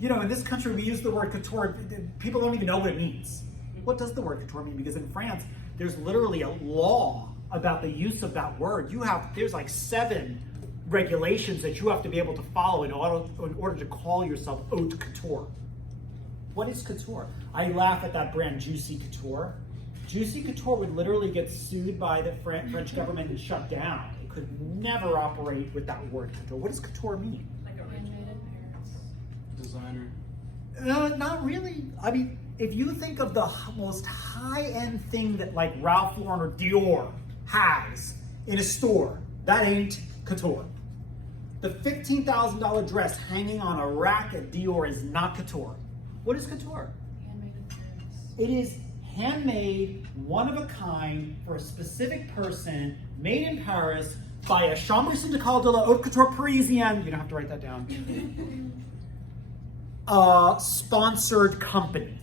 you know, in this country we use the word couture, people don't even know what it means. What does the word couture mean? Because in France, there's literally a law about the use of that word. There's like 7 regulations that you have to be able to follow in order to call yourself haute couture. What is couture? I laugh at that brand, Juicy Couture. Juicy Couture would literally get sued by the French government and shut down. It could never operate with that word couture. What does couture mean? Like handmade in Paris. Designer. Not really. I mean, if you think of the most high-end thing that like Ralph Lauren or Dior has in a store, that ain't couture. The $15,000 dress hanging on a rack at Dior is not couture. What is couture? Handmade in Paris. It is handmade, one of a kind, for a specific person, made in Paris by a Chambre Syndicale de la Haute Couture Parisienne. You don't have to write that down. Sponsored company,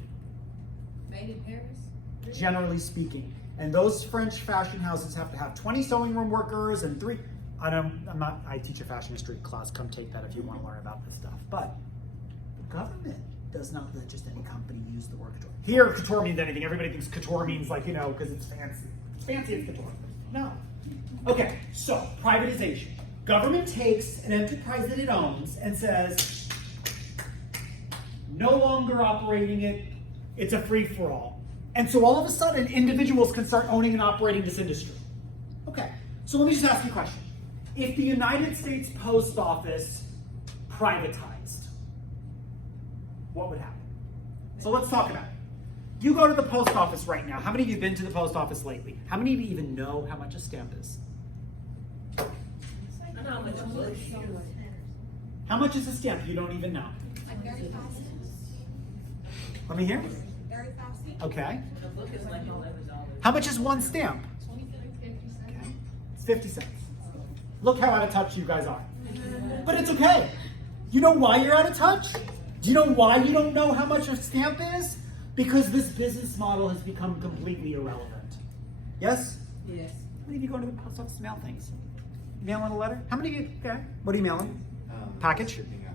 Made in Paris? generally speaking. And those French fashion houses have to have 20 sewing room workers and 3. I teach a fashion history class. Come take that if you want to learn about this stuff. But the government does not let just any company use the word couture. Here, couture means anything. Everybody thinks couture means like, you know, because it's fancy. It's fancy, it's couture. No. Okay, so privatization. Government takes an enterprise that it owns and says, no longer operating it, it's a free-for-all. And so all of a sudden, individuals can start owning and operating this industry. Okay, so let me just ask you a question. If the United States Post Office privatized, what would happen? So let's talk about it. You go to the post office right now. How many of you have been to the post office lately? How many of you even know how much a stamp is? I know how much a bush is. How much is a stamp? You don't even know. Like 35 cents. Let me hear. 35 cents. Okay. The book is like $11. How much is one stamp? 20 cents, 50 cents. It's 50 cents. Look how out of touch you guys are. But it's okay. You know why you're out of touch? Do you know why you don't know how much a stamp is? Because this business model has become completely irrelevant. Yes? Yes. How many of you go to the post office to mail things? You mailing a letter? How many of you? Okay. What are you mailing? Package? Shipping,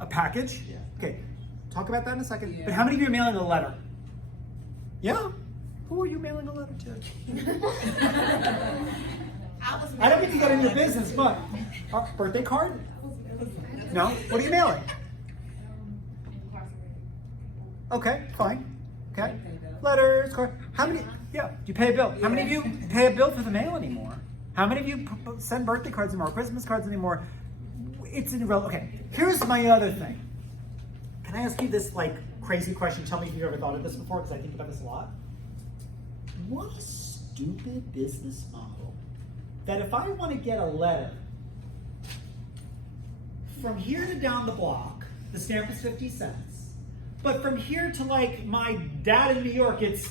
A package? Yeah. Okay. Talk about that in a second. Yeah. But how many of you are mailing a letter? Yeah? Who are you mailing a letter to? I don't get to get in your business, but birthday card? No? What are you mailing? Incarcerated. Okay, fine. Okay. Letters, card. How many? Yeah, you pay a bill. How many of you pay a bill through the mail anymore? How many of you send birthday cards anymore, Christmas cards anymore? It's irrelevant. Okay, here's my other thing. Can I ask you this like crazy question? Tell me if you've ever thought of this before, because I think about this a lot. What a stupid business model. That if I want to get a letter from here to down the block, the stamp is 50 cents. But from here to like my dad in New York, it's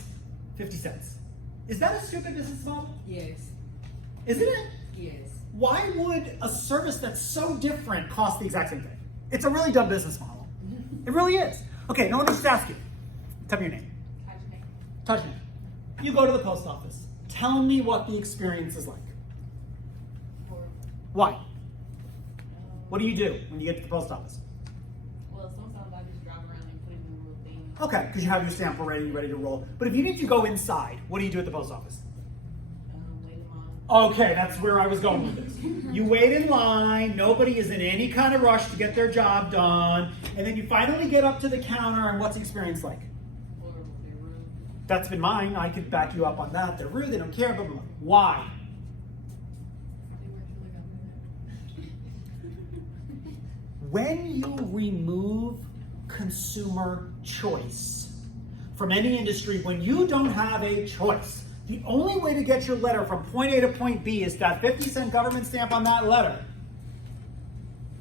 50 cents. Is that a stupid business model? Yes. Isn't it? Yes. Why would a service that's so different cost the exact same thing? It's a really dumb business model. It really is. Okay, now let me just ask you. Tell me your name. Tajane. You go to the post office. Tell me what the experience is like. Why? What do you do when you get to the post office? Well, sometimes I just drive around and put in the little thing. Okay, because you have your stamp already, ready to roll. But if you need to go inside, what do you do at the post office? Wait in line. Okay, that's where I was going with this. You wait in line, nobody is in any kind of rush to get their job done, and then you finally get up to the counter, and what's the experience like? Horrible. They're rude. That's been mine. I could back you up on that. They're rude, they don't care, blah, blah, blah. Why? They work for the government. When you remove consumer choice from any industry, when you don't have a choice, the only way to get your letter from point A to point B is that 50-cent government stamp on that letter.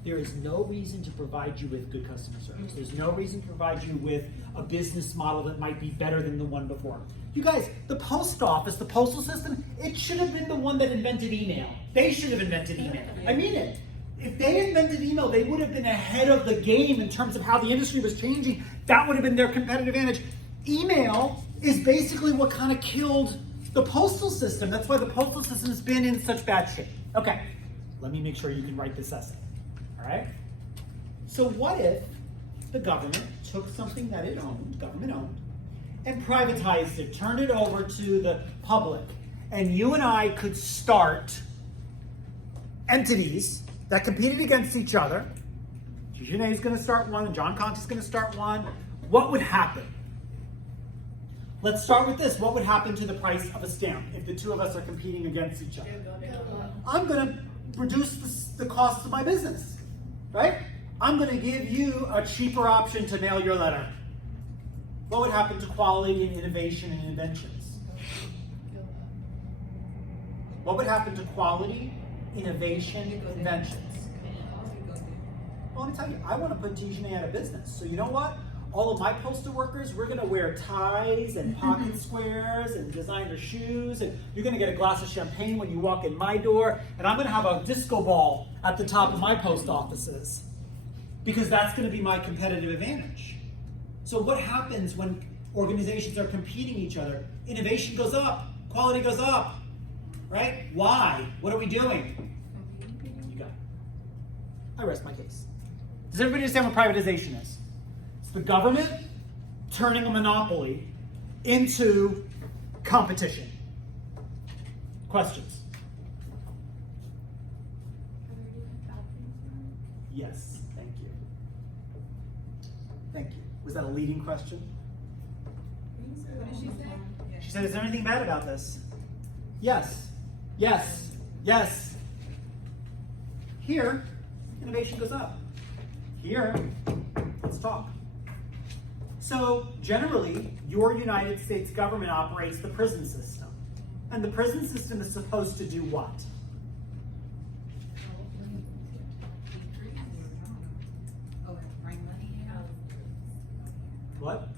There is no reason to provide you with good customer service. There's no reason to provide you with a business model that might be better than the one before. You guys, the post office, the postal system, it should have been the one that invented email. They should have invented email. I mean it. If they invented email, they would have been ahead of the game in terms of how the industry was changing. That would have been their competitive advantage. email is basically what kind of killed the postal system. That's why the postal system's been in such bad shape. Okay, let me make sure you can write this essay. All right? So what if the government took something that it owned, government owned, and privatized it, turned it over to the public, and you and I could start entities that competed against each other? Jeunet is going to start one, and John Conte is going to start one. What would happen? Let's start with this. What would happen to the price of a stamp if the two of us are competing against each other? I'm going to reduce the cost of my business, right? I'm going to give you a cheaper option to mail your letter. What would happen to quality and innovation and inventions? What would happen to quality, innovation, inventions? Well, let me tell you, I want to put Jeunet out of business. So you know what? All of my postal workers, we're going to wear ties and pocket squares and designer shoes, and you're going to get a glass of champagne when you walk in my door, and I'm going to have a disco ball at the top of my post offices because that's going to be my competitive advantage. So what happens when organizations are competing each other? Innovation goes up, quality goes up, right? Why? What are we doing? You got it. I rest my case. Does everybody understand what privatization is? It's the government turning a monopoly into competition. Questions? Yes, thank you. Thank you. Was that a leading question? What did she say? She said, is there anything bad about this? Yes, yes, yes. Here, innovation goes up. Here, let's talk. So generally, your United States government operates the prison system. And the prison system is supposed to do what? Oh, bring money in. What?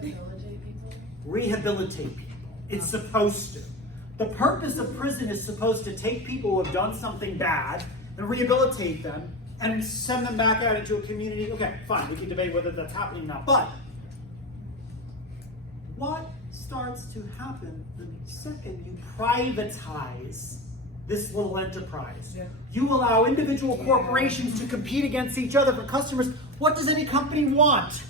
Rehabilitate people. Rehabilitate people. It's supposed to. The purpose of prison is supposed to take people who have done something bad and rehabilitate them and send them back out into a community. Okay, fine, we can debate whether that's happening now. But what starts to happen the second you privatize this little enterprise? Yeah. You allow individual corporations to compete against each other for customers. What does any company want?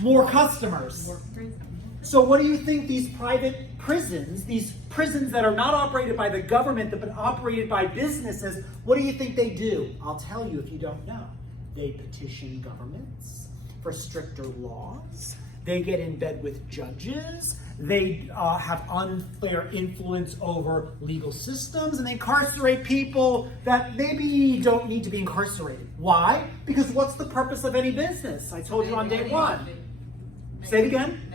More customers. More prison. So what do you think these private prisons, these prisons that are not operated by the government but operated by businesses, what do you think they do? I'll tell you if you don't know. They petition governments for stricter laws. They get in bed with judges. They have unfair influence over legal systems, and they incarcerate people that maybe don't need to be incarcerated. Why? Because what's the purpose of any business? I told you on day one. Say it again.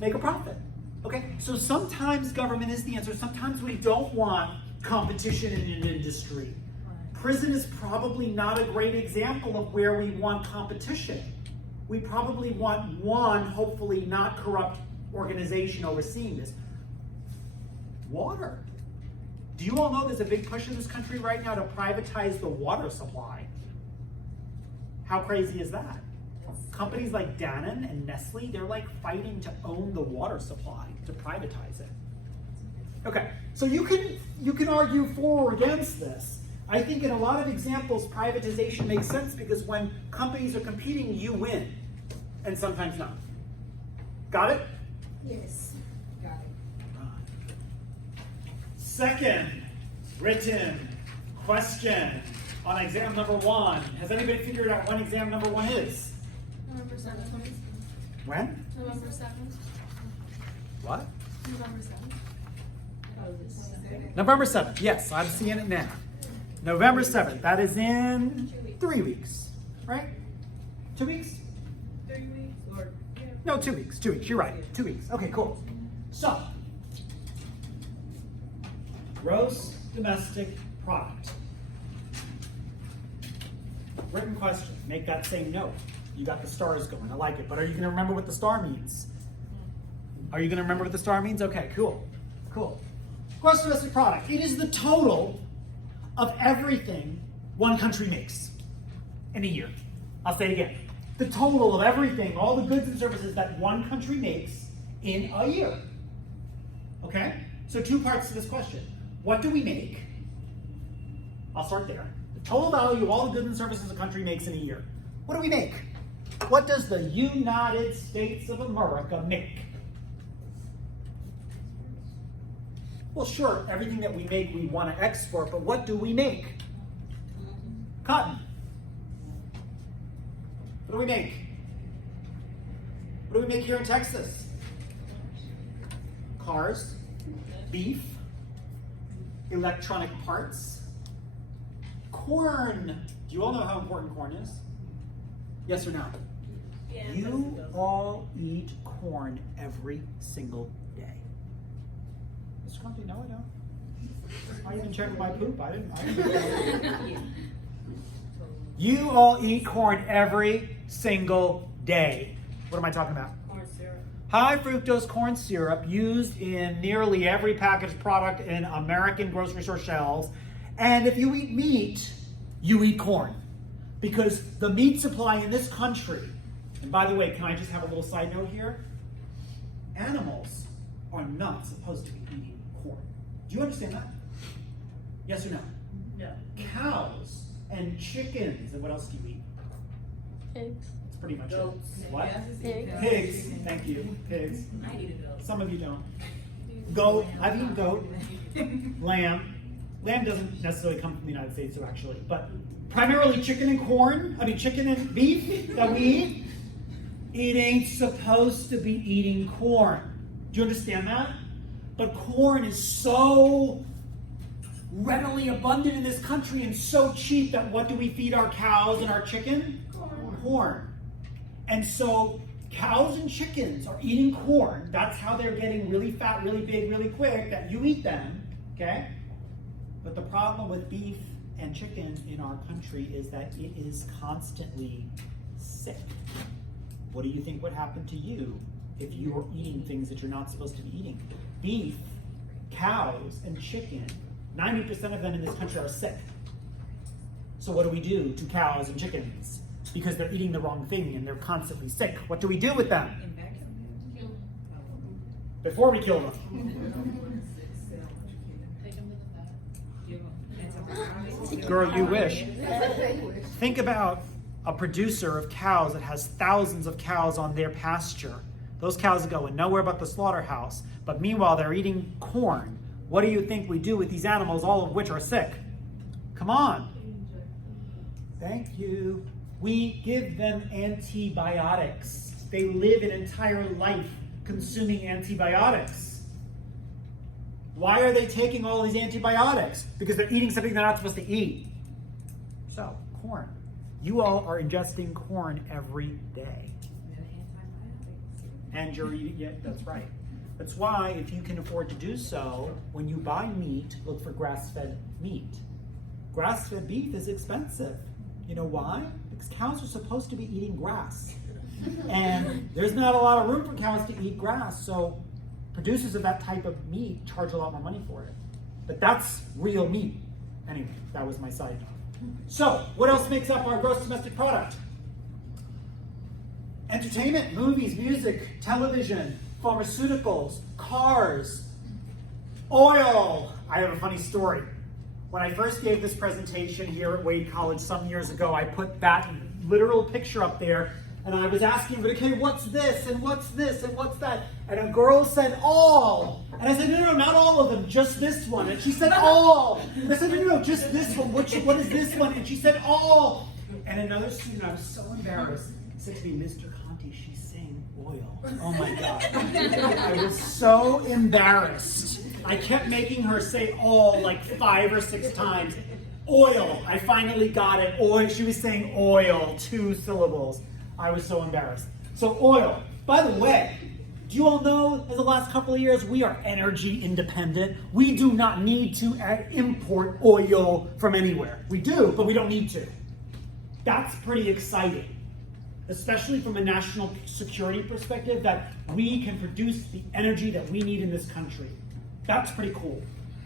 Make a profit. Okay, so sometimes government is the answer. Sometimes we don't want competition in an industry. Prison is probably not a great example of where we want competition. We probably want one, hopefully not corrupt organization overseeing this. Water. Do you all know there's a big push in this country right now to privatize the water supply? How crazy is that? Companies like Danone and Nestle, they're like fighting to own the water supply, to privatize it. Okay, so you can argue for or against this. I think in a lot of examples, privatization makes sense because when companies are competing, you win, and sometimes not. Got it? Yes. Got it. Second written question on exam number 1. Has anybody figured out when exam number 1 is? November 7th. When? November 7th. What? November 7th. November 7th. Yes, I'm seeing it now. November 7th. That is in 3 weeks, right? 2 weeks? 3 weeks or No, 2 weeks. 2 weeks. You're right. 2 weeks. Okay, cool. So, gross domestic product. Written question. Make that same note. You got the stars going. I like it. But are you going to remember what the star means? Are you going to remember what the star means? Okay, cool. Cool. Gross domestic product. It is the total of everything one country makes in a year. I'll say it again. the total of everything, all the goods and services that one country makes in a year. Okay? So 2 parts to this question. What do we make? I'll start there. The total value of all the goods and services a country makes in a year. What do we make? What does the United States of America make? Well, sure, everything that we make we want to export, but what do we make? Cotton. What do we make? What do we make here in Texas? Cars, beef, electronic parts, corn. Do you all know how important corn is? Yes or no? Yeah, You all eat corn every single day. Mr. Conte, no, I don't. I even checked my poop. I didn't. You all eat corn every single day. What am I talking about? corn syrup. High fructose corn syrup used in nearly every packaged product in American grocery store shelves. And if you eat meat, you eat corn. Because the meat supply in this country, and by the way, can I just have a little side note here? Animals are not supposed to be eating corn. Do you understand that? Yes or no? No. Cows and chickens, and what else do you eat? Pigs. That's pretty much Goats. it. What? Pigs. Pigs. Thank you. Pigs. I eat a goat. Some of you don't. Goat. I've eaten goat. Lamb. Lamb doesn't necessarily come from the United States, so actually, but primarily chicken and corn. I mean, chicken and beef that we eat. It ain't supposed to be eating corn. Do you understand that? But corn is so readily abundant in this country and so cheap that what do we feed our cows and our chicken? Corn. And so cows and chickens are eating corn. That's how they're getting really fat, really big, really quick, that you eat them, okay? But the problem with beef and chicken in our country is that it is constantly sick. What do you think would happen to you if you were eating things that you're not supposed to be eating? Beef, cows, and chicken, 90% of them in this country are sick. So what do we do to cows and chickens? Because they're eating the wrong thing and they're constantly sick. What do we do with them? Before we kill them. Take them to the vet. Girl, you wish. Think about a producer of cows that has thousands of cows on their pasture. Those cows are going nowhere but the slaughterhouse. But meanwhile, they're eating corn. What do you think we do with these animals, all of which are sick? Come on. Thank you. We give them antibiotics. They live an entire life consuming antibiotics. Why are they taking all these antibiotics? Because they're eating something they're not supposed to eat. So, corn. You all are ingesting corn every day. And you're eating it, that's right. That's why, if you can afford to do so, when you buy meat, look for grass-fed meat. Grass-fed beef is expensive. You know why? Because cows are supposed to be eating grass. And there's not a lot of room for cows to eat grass, so producers of that type of meat charge a lot more money for it. But that's real meat. Anyway, that was my side note. So, what else makes up our gross domestic product? Entertainment, movies, music, television, pharmaceuticals, cars, oil. I have a funny story. When I first gave this presentation here at Wade College some years ago, I put that literal picture up there, and I was asking, okay, what's this, and what's this, and what's that? And a girl said, all. And I said, no, not all of them, just this one. And she said, all. And I said, no, just this one. What is this one? And she said, all. And another student, I was so embarrassed, said to me, Mr. Conte, she's saying oil. Oh my God. I was so embarrassed. I kept making her say all like 5 or 6 times. Oil. I finally got it. Oil. She was saying oil, 2 syllables. I was so embarrassed. So oil. By the way, do you all know in the last couple of years we are energy independent? We do not need to import oil from anywhere. We do, but we don't need to. That's pretty exciting, especially from a national security perspective, that we can produce the energy that we need in this country. That's pretty cool.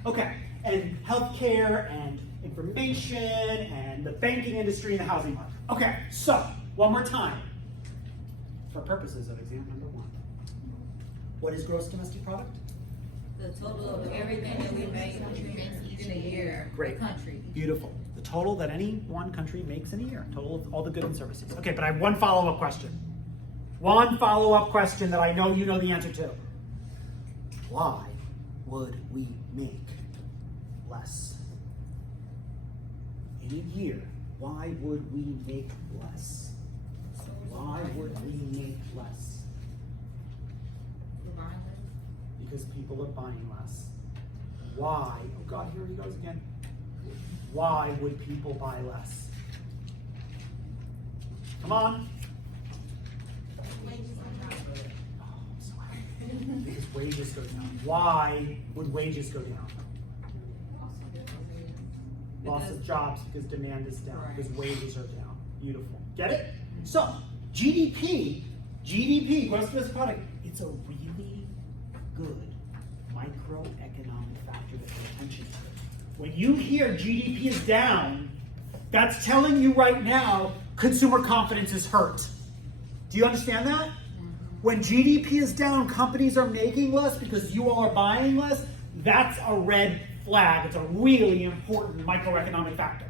Okay, and healthcare and information and the banking industry and the housing market. Okay, so one more time. for purposes of exam number 1. What is gross domestic product? The total of everything that we make in a year. Great. Country. Beautiful. The total that any one country makes in a year. Total of all the goods and services. Okay, but I have one follow-up question. One follow-up question that I know you know the answer to. Why would we make less? In a year, why would we make less? Why would we make less? We're buying less. Because people are buying less. Why? Oh God, here he goes again. Why would people buy less? Come on. Oh, I'm so happy. Because wages go down. Why would wages go down? Loss of jobs because demand is down, Right. because wages are down. Beautiful. Get it? So, GDP, gross domestic product, it's a really good microeconomic factor to pay attention to. When you hear GDP is down, that's telling you right now consumer confidence is hurt. Do you understand that? When GDP is down, companies are making less because you all are buying less, that's a red flag. It's a really important microeconomic factor.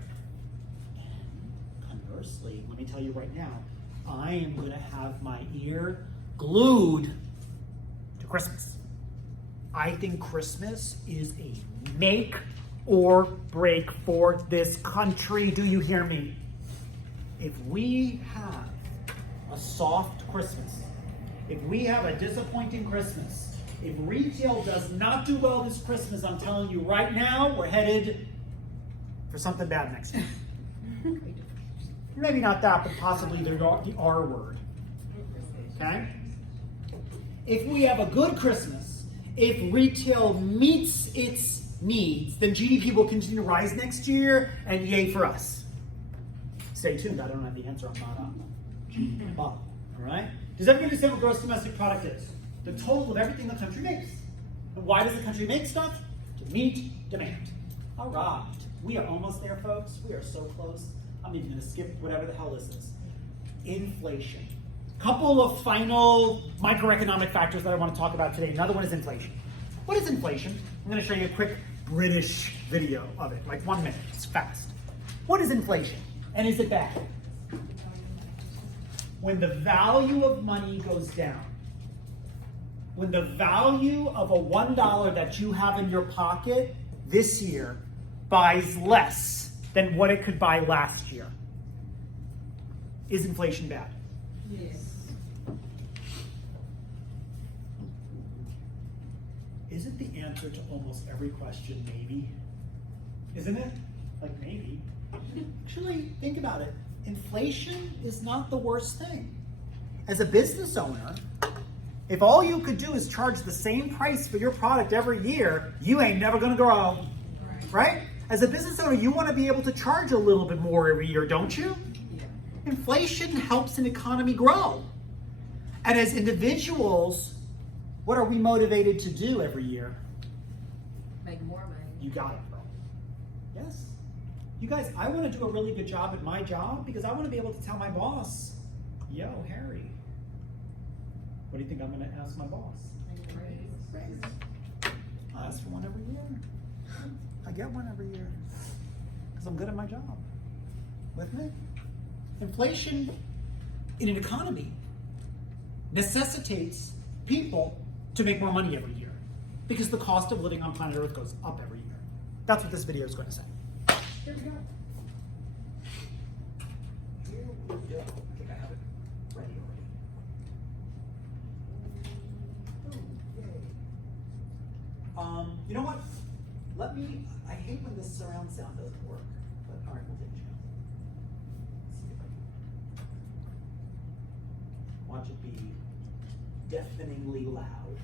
And conversely, let me tell you right now, I am going to have my ear glued to Christmas. I think Christmas is a make or break for this country. Do you hear me? If we have a soft Christmas, if we have a disappointing Christmas, if retail does not do well this Christmas, I'm telling you right now, we're headed for something bad next year. Maybe not that, but possibly the R word. Okay? If we have a good Christmas, if retail meets its needs, then GDP will continue to rise next year, and yay for us. Stay tuned, I don't have the answer, I'm not on GDP bottom. All right? Does everybody understand what gross domestic product is? The total of everything the country makes. And why does the country make stuff? To meet demand. All right. We are almost there, folks. We are so close. I'm even going to skip whatever the hell this is. Inflation. Couple of final microeconomic factors that I want to talk about today. Another one is inflation. What is inflation? I'm going to show you a quick British video of it, like 1 minute. It's fast. What is inflation? And is it bad? When the value of money goes down, when the value of a $1 that you have in your pocket this year buys less than what it could buy last year, is inflation bad? Yes. Isn't the answer to almost every question maybe? Isn't it? Like maybe. Actually, think about it. Inflation is not the worst thing. As a business owner, if all you could do is charge the same price for your product every year, you ain't never gonna grow, right? As a business owner, you wanna be able to charge a little bit more every year, don't you? Yeah. Inflation helps an economy grow. And as individuals, what are we motivated to do every year? Make more money. You got it, bro. Yes. You guys, I want to do a really good job at my job because I want to be able to tell my boss, yo, Harry, what do you think I'm going to ask my boss? Make a raise. I ask for one every year. I get one every year because I'm good at my job. With me? Inflation in an economy necessitates people to make more money every year because the cost of living on planet Earth goes up every year. That's what this video is going to say. Here we go. Here we go. I think I have it ready already. You know what? I hate when this surround sound doesn't work, but all right, we'll take a chance. Let's see if I can. Watch it be deafeningly loud.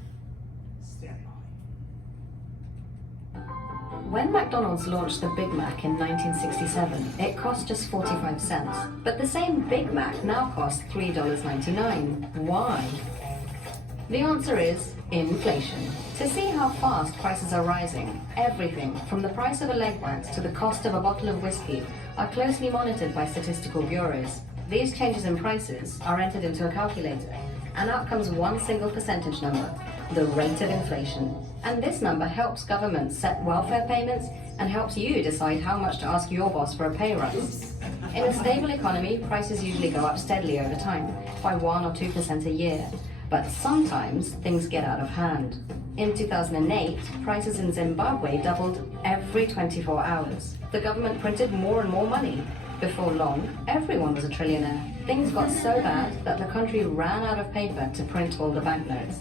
Stand by. When McDonald's launched the Big Mac in 1967, it cost just 45 cents. But the same Big Mac now costs $3.99. Why? The answer is inflation. To see how fast prices are rising, everything from the price of a leg wax to the cost of a bottle of whiskey are closely monitored by statistical bureaus. These changes in prices are entered into a calculator. and out comes one single percentage number, the rate of inflation. And this number helps governments set welfare payments and helps you decide how much to ask your boss for a pay rise. In a stable economy, prices usually go up steadily over time, by 1 or 2% a year. But sometimes things get out of hand. In 2008, prices in Zimbabwe doubled every 24 hours. The government printed more and more money. Before long, everyone was a trillionaire. Things got so bad that the country ran out of paper to print all the banknotes.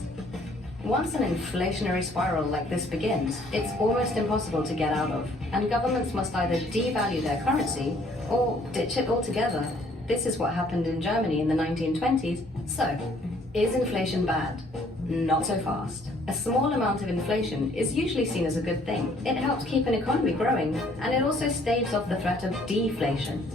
Once an inflationary spiral like this begins, it's almost impossible to get out of, and governments must either devalue their currency or ditch it altogether. This is what happened in Germany in the 1920s. So, is inflation bad? Not so fast. A small amount of inflation is usually seen as a good thing. It helps keep an economy growing, and it also staves off the threat of deflation.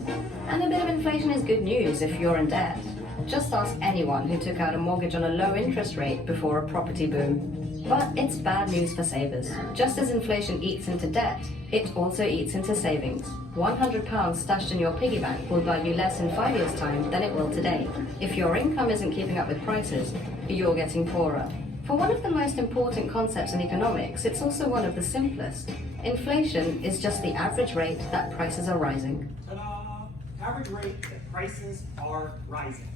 And a bit of inflation is good news if you're in debt. Just ask anyone who took out a mortgage on a low interest rate before a property boom. But it's bad news for savers. Just as inflation eats into debt, it also eats into savings. £100 stashed in your piggy bank will buy you less in 5 years' time than it will today. If your income isn't keeping up with prices, you're getting poorer. For one of the most important concepts in economics, it's also one of the simplest. Inflation is just the average rate that prices are rising. Ta-da! Average rate that prices are rising.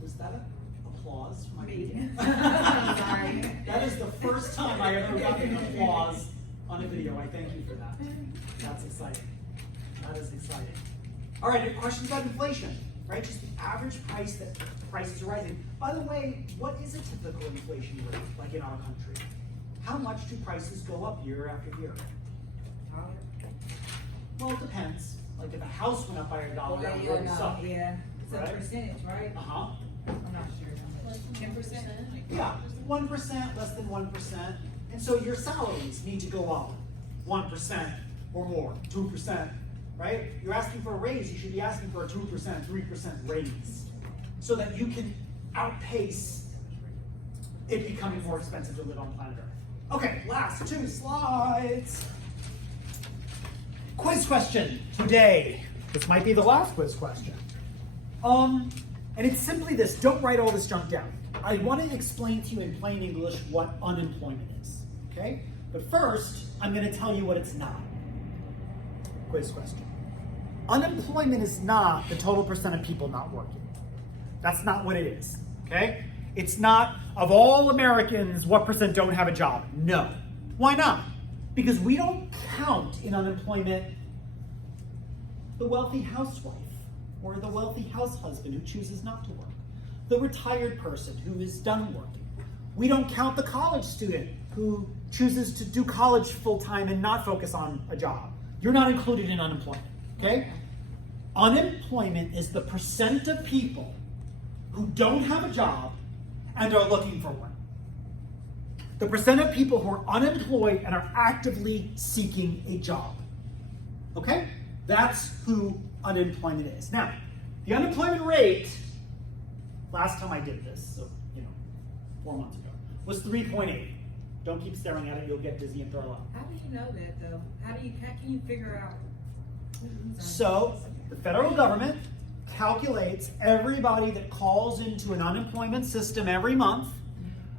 Was that an applause for my video? Sorry. That is the first time I ever got an applause on a video. I thank you for that. That's exciting. That is exciting. All right, questions about inflation, right? Just the average price that prices are rising. By the way, what is a typical inflation rate, like in our country? How much do prices go up year after year? Well, it depends. Like if a house went up by $1, that would really suck. Yeah, it's a Right? percentage, right? Uh-huh. I'm not sure. 10%? Yeah, 1%, less than 1%. And so your salaries need to go up 1% or more, 2%, right? You're asking for a raise, you should be asking for a 2%, 3% raise so that you can outpace it becoming more expensive to live on planet Earth. Okay, last 2 slides. Quiz question today. This might be the last quiz question. And it's simply this, don't write all this junk down. I want to explain to you in plain English what unemployment is, okay? But first, I'm going to tell you what it's not. Quiz question. Unemployment is not the total percent of people not working. That's not what it is, okay? It's not, of all Americans, what percent don't have a job? No. Why not? Because we don't count in unemployment the wealthy housewife or the wealthy house husband who chooses not to work, the retired person who is done working. We don't count the college student who chooses to do college full-time and not focus on a job. You're not included in unemployment, okay? Unemployment is the percent of people who don't have a job and are looking for one. The percent of people who are unemployed and are actively seeking a job, okay? That's who unemployment is. Now, the unemployment rate, last time I did this, so, 4 months ago, was 3.8. Don't keep staring at it, you'll get dizzy and throw up. How do you know that though? How can you figure out? So, the federal government calculates everybody that calls into an unemployment system every month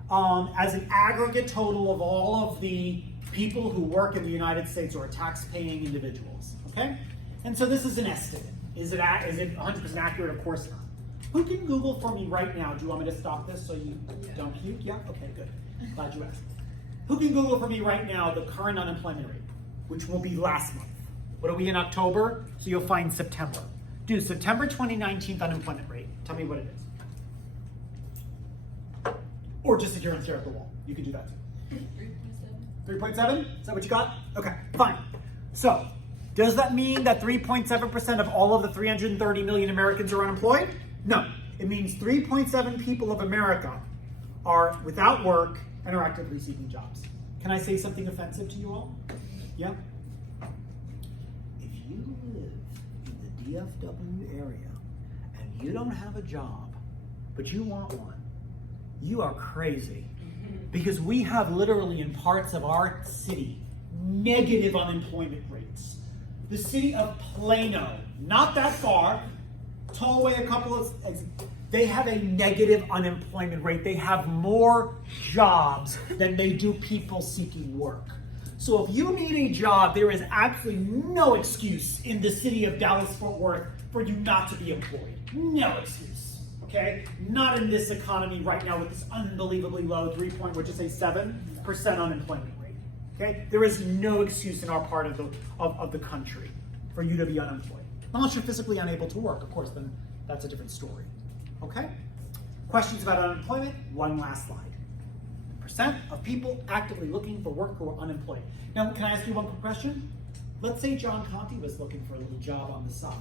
as an aggregate total of all of the people who work in the United States or are tax-paying individuals, okay? And so this is an estimate. Is it 100% accurate? Of course not. Who can Google for me right now? Do you want me to stop this so you don't puke? Yeah? Okay, good. Glad you asked. Who can Google for me right now the current unemployment rate, which will be last month? What are we in October? So you'll find September. Do September 2019 unemployment rate. Tell me what it is. Or just sit here and stare at the wall. You can do that too. 3.7? Is that what you got? Okay, fine. So, does that mean that 3.7% of all of the 330 million Americans are unemployed? No. It means 3.7 people of America are without work and are actively seeking jobs. Can I say something offensive to you all? Yeah? If you live in the DFW area and you don't have a job, but you want one, you are crazy. Because we have literally in parts of our city negative unemployment rates. The city of Plano, not that far, Tollway a couple of They have a negative unemployment rate. They have more jobs than they do people seeking work. So if you need a job, there is absolutely no excuse in the city of Dallas-Fort Worth for you not to be employed. No excuse, okay? Not in this economy right now with this unbelievably low 7% unemployment rate, okay? There is no excuse in our part of the country for you to be unemployed. Unless you're physically unable to work, of course, then that's a different story, okay? Questions about unemployment? One last slide. Percent of people actively looking for work who are unemployed. Now, can I ask you one quick question? Let's say John Conte was looking for a little job on the side.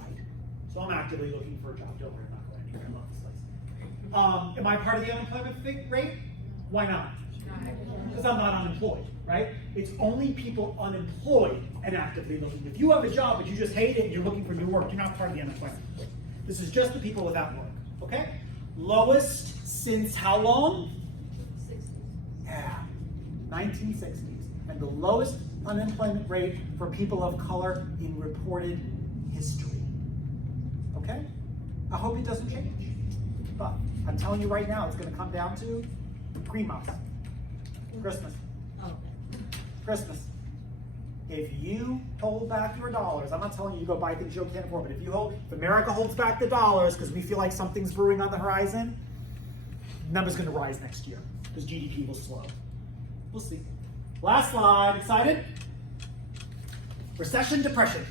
So I'm actively looking for a job. Don't worry, I'm not going anywhere. I love this place. Am I part of the unemployment rate? Why not? Because I'm not unemployed, right? It's only people unemployed and actively looking. If you have a job but you just hate it and you're looking for new work, you're not part of the unemployment rate. This is just the people without work, okay? Lowest since how long? 60s. Yeah, 1960s. And the lowest unemployment rate for people of color in reported history. Okay? I hope it doesn't change. But I'm telling you right now, it's going to come down to Christmas. Christmas. Christmas. If you hold back your dollars, I'm not telling you to go buy things you can't afford, but if America holds back the dollars because we feel like something's brewing on the horizon, the number's going to rise next year because GDP will slow. We'll see. Last slide. Excited? Recession, depression.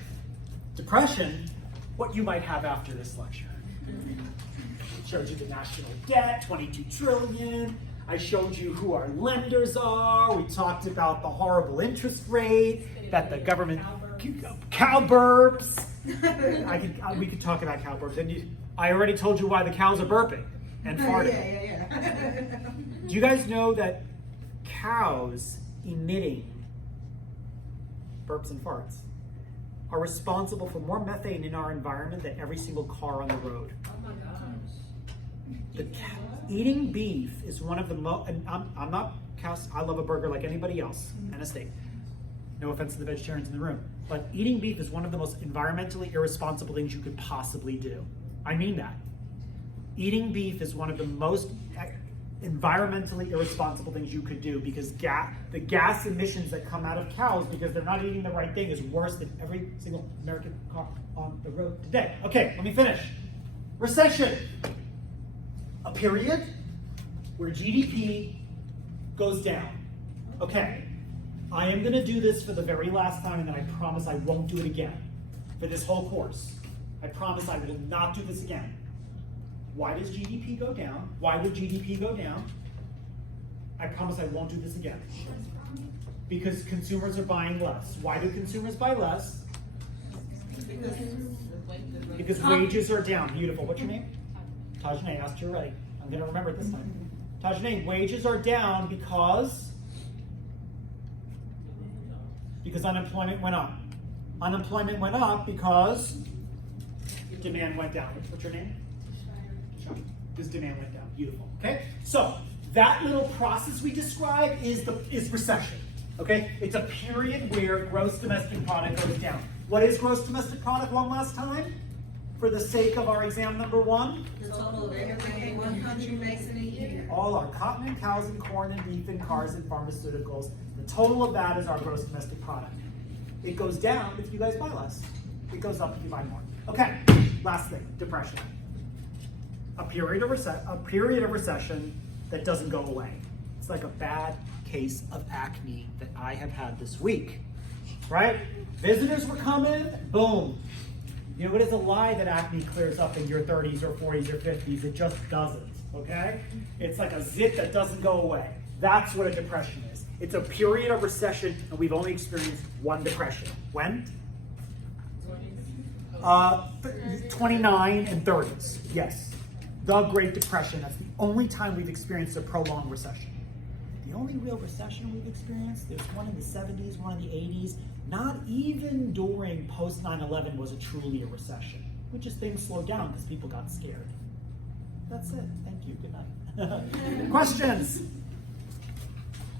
Depression, what you might have after this lecture. I showed you the national debt, 22 trillion. I showed you who our lenders are. We talked about the horrible interest rate that the government, cowburbs. We could talk about cowburbs. And I already told you why the cows are burping and farting. Yeah. Do you guys know that cows emitting burps and farts are responsible for more methane in our environment than every single car on the road? Oh my gosh. Eating beef is one of the most, and I'm not cows, I love a burger like anybody else, and a steak. No offense to the vegetarians in the room, but eating beef is one of the most environmentally irresponsible things you could possibly do. I mean that. Eating beef is one of the most environmentally irresponsible things you could do because the gas emissions that come out of cows because they're not eating the right thing is worse than every single American car on the road today. Okay, let me finish. Recession. A period where GDP goes down. Okay, I am gonna do this for the very last time and then I promise I won't do it again for this whole course. I promise I will not do this again. Why does GDP go down? Why would GDP go down? I promise I won't do this again. Because consumers are buying less. Why do consumers buy less? Because wages are down. Beautiful. What's your name? Tajane, asked you already. I'm going to remember it this time. Tajane, wages are down because unemployment went up. Unemployment went up because demand went down. What's your name? Because demand went down. Beautiful. Okay? So that little process we described is recession. Okay? It's a period where gross domestic product goes down. What is gross domestic product one last time? For the sake of our exam number 1? The total of everything one country makes in a year. All our cotton and cows and corn and beef and cars and pharmaceuticals. The total of that is our gross domestic product. It goes down if you guys buy less. It goes up if you buy more. Okay, last thing, depression. A period of recession that doesn't go away. It's like a bad case of acne that I have had this week, right? Visitors were coming, boom. You know, it is a lie that acne clears up in your 30s or 40s or 50s. It just doesn't, okay? It's like a zit that doesn't go away. That's what a depression is. It's a period of recession, and we've only experienced one depression. When? 29 and 30s, yes. The Great Depression, that's the only time we've experienced a prolonged recession. The only real recession we've experienced, there's one in the 70s, one in the 80s. Not even during post 9/11 was it truly a recession. We just things slowed down because people got scared. That's it. Thank you. Good night. Questions?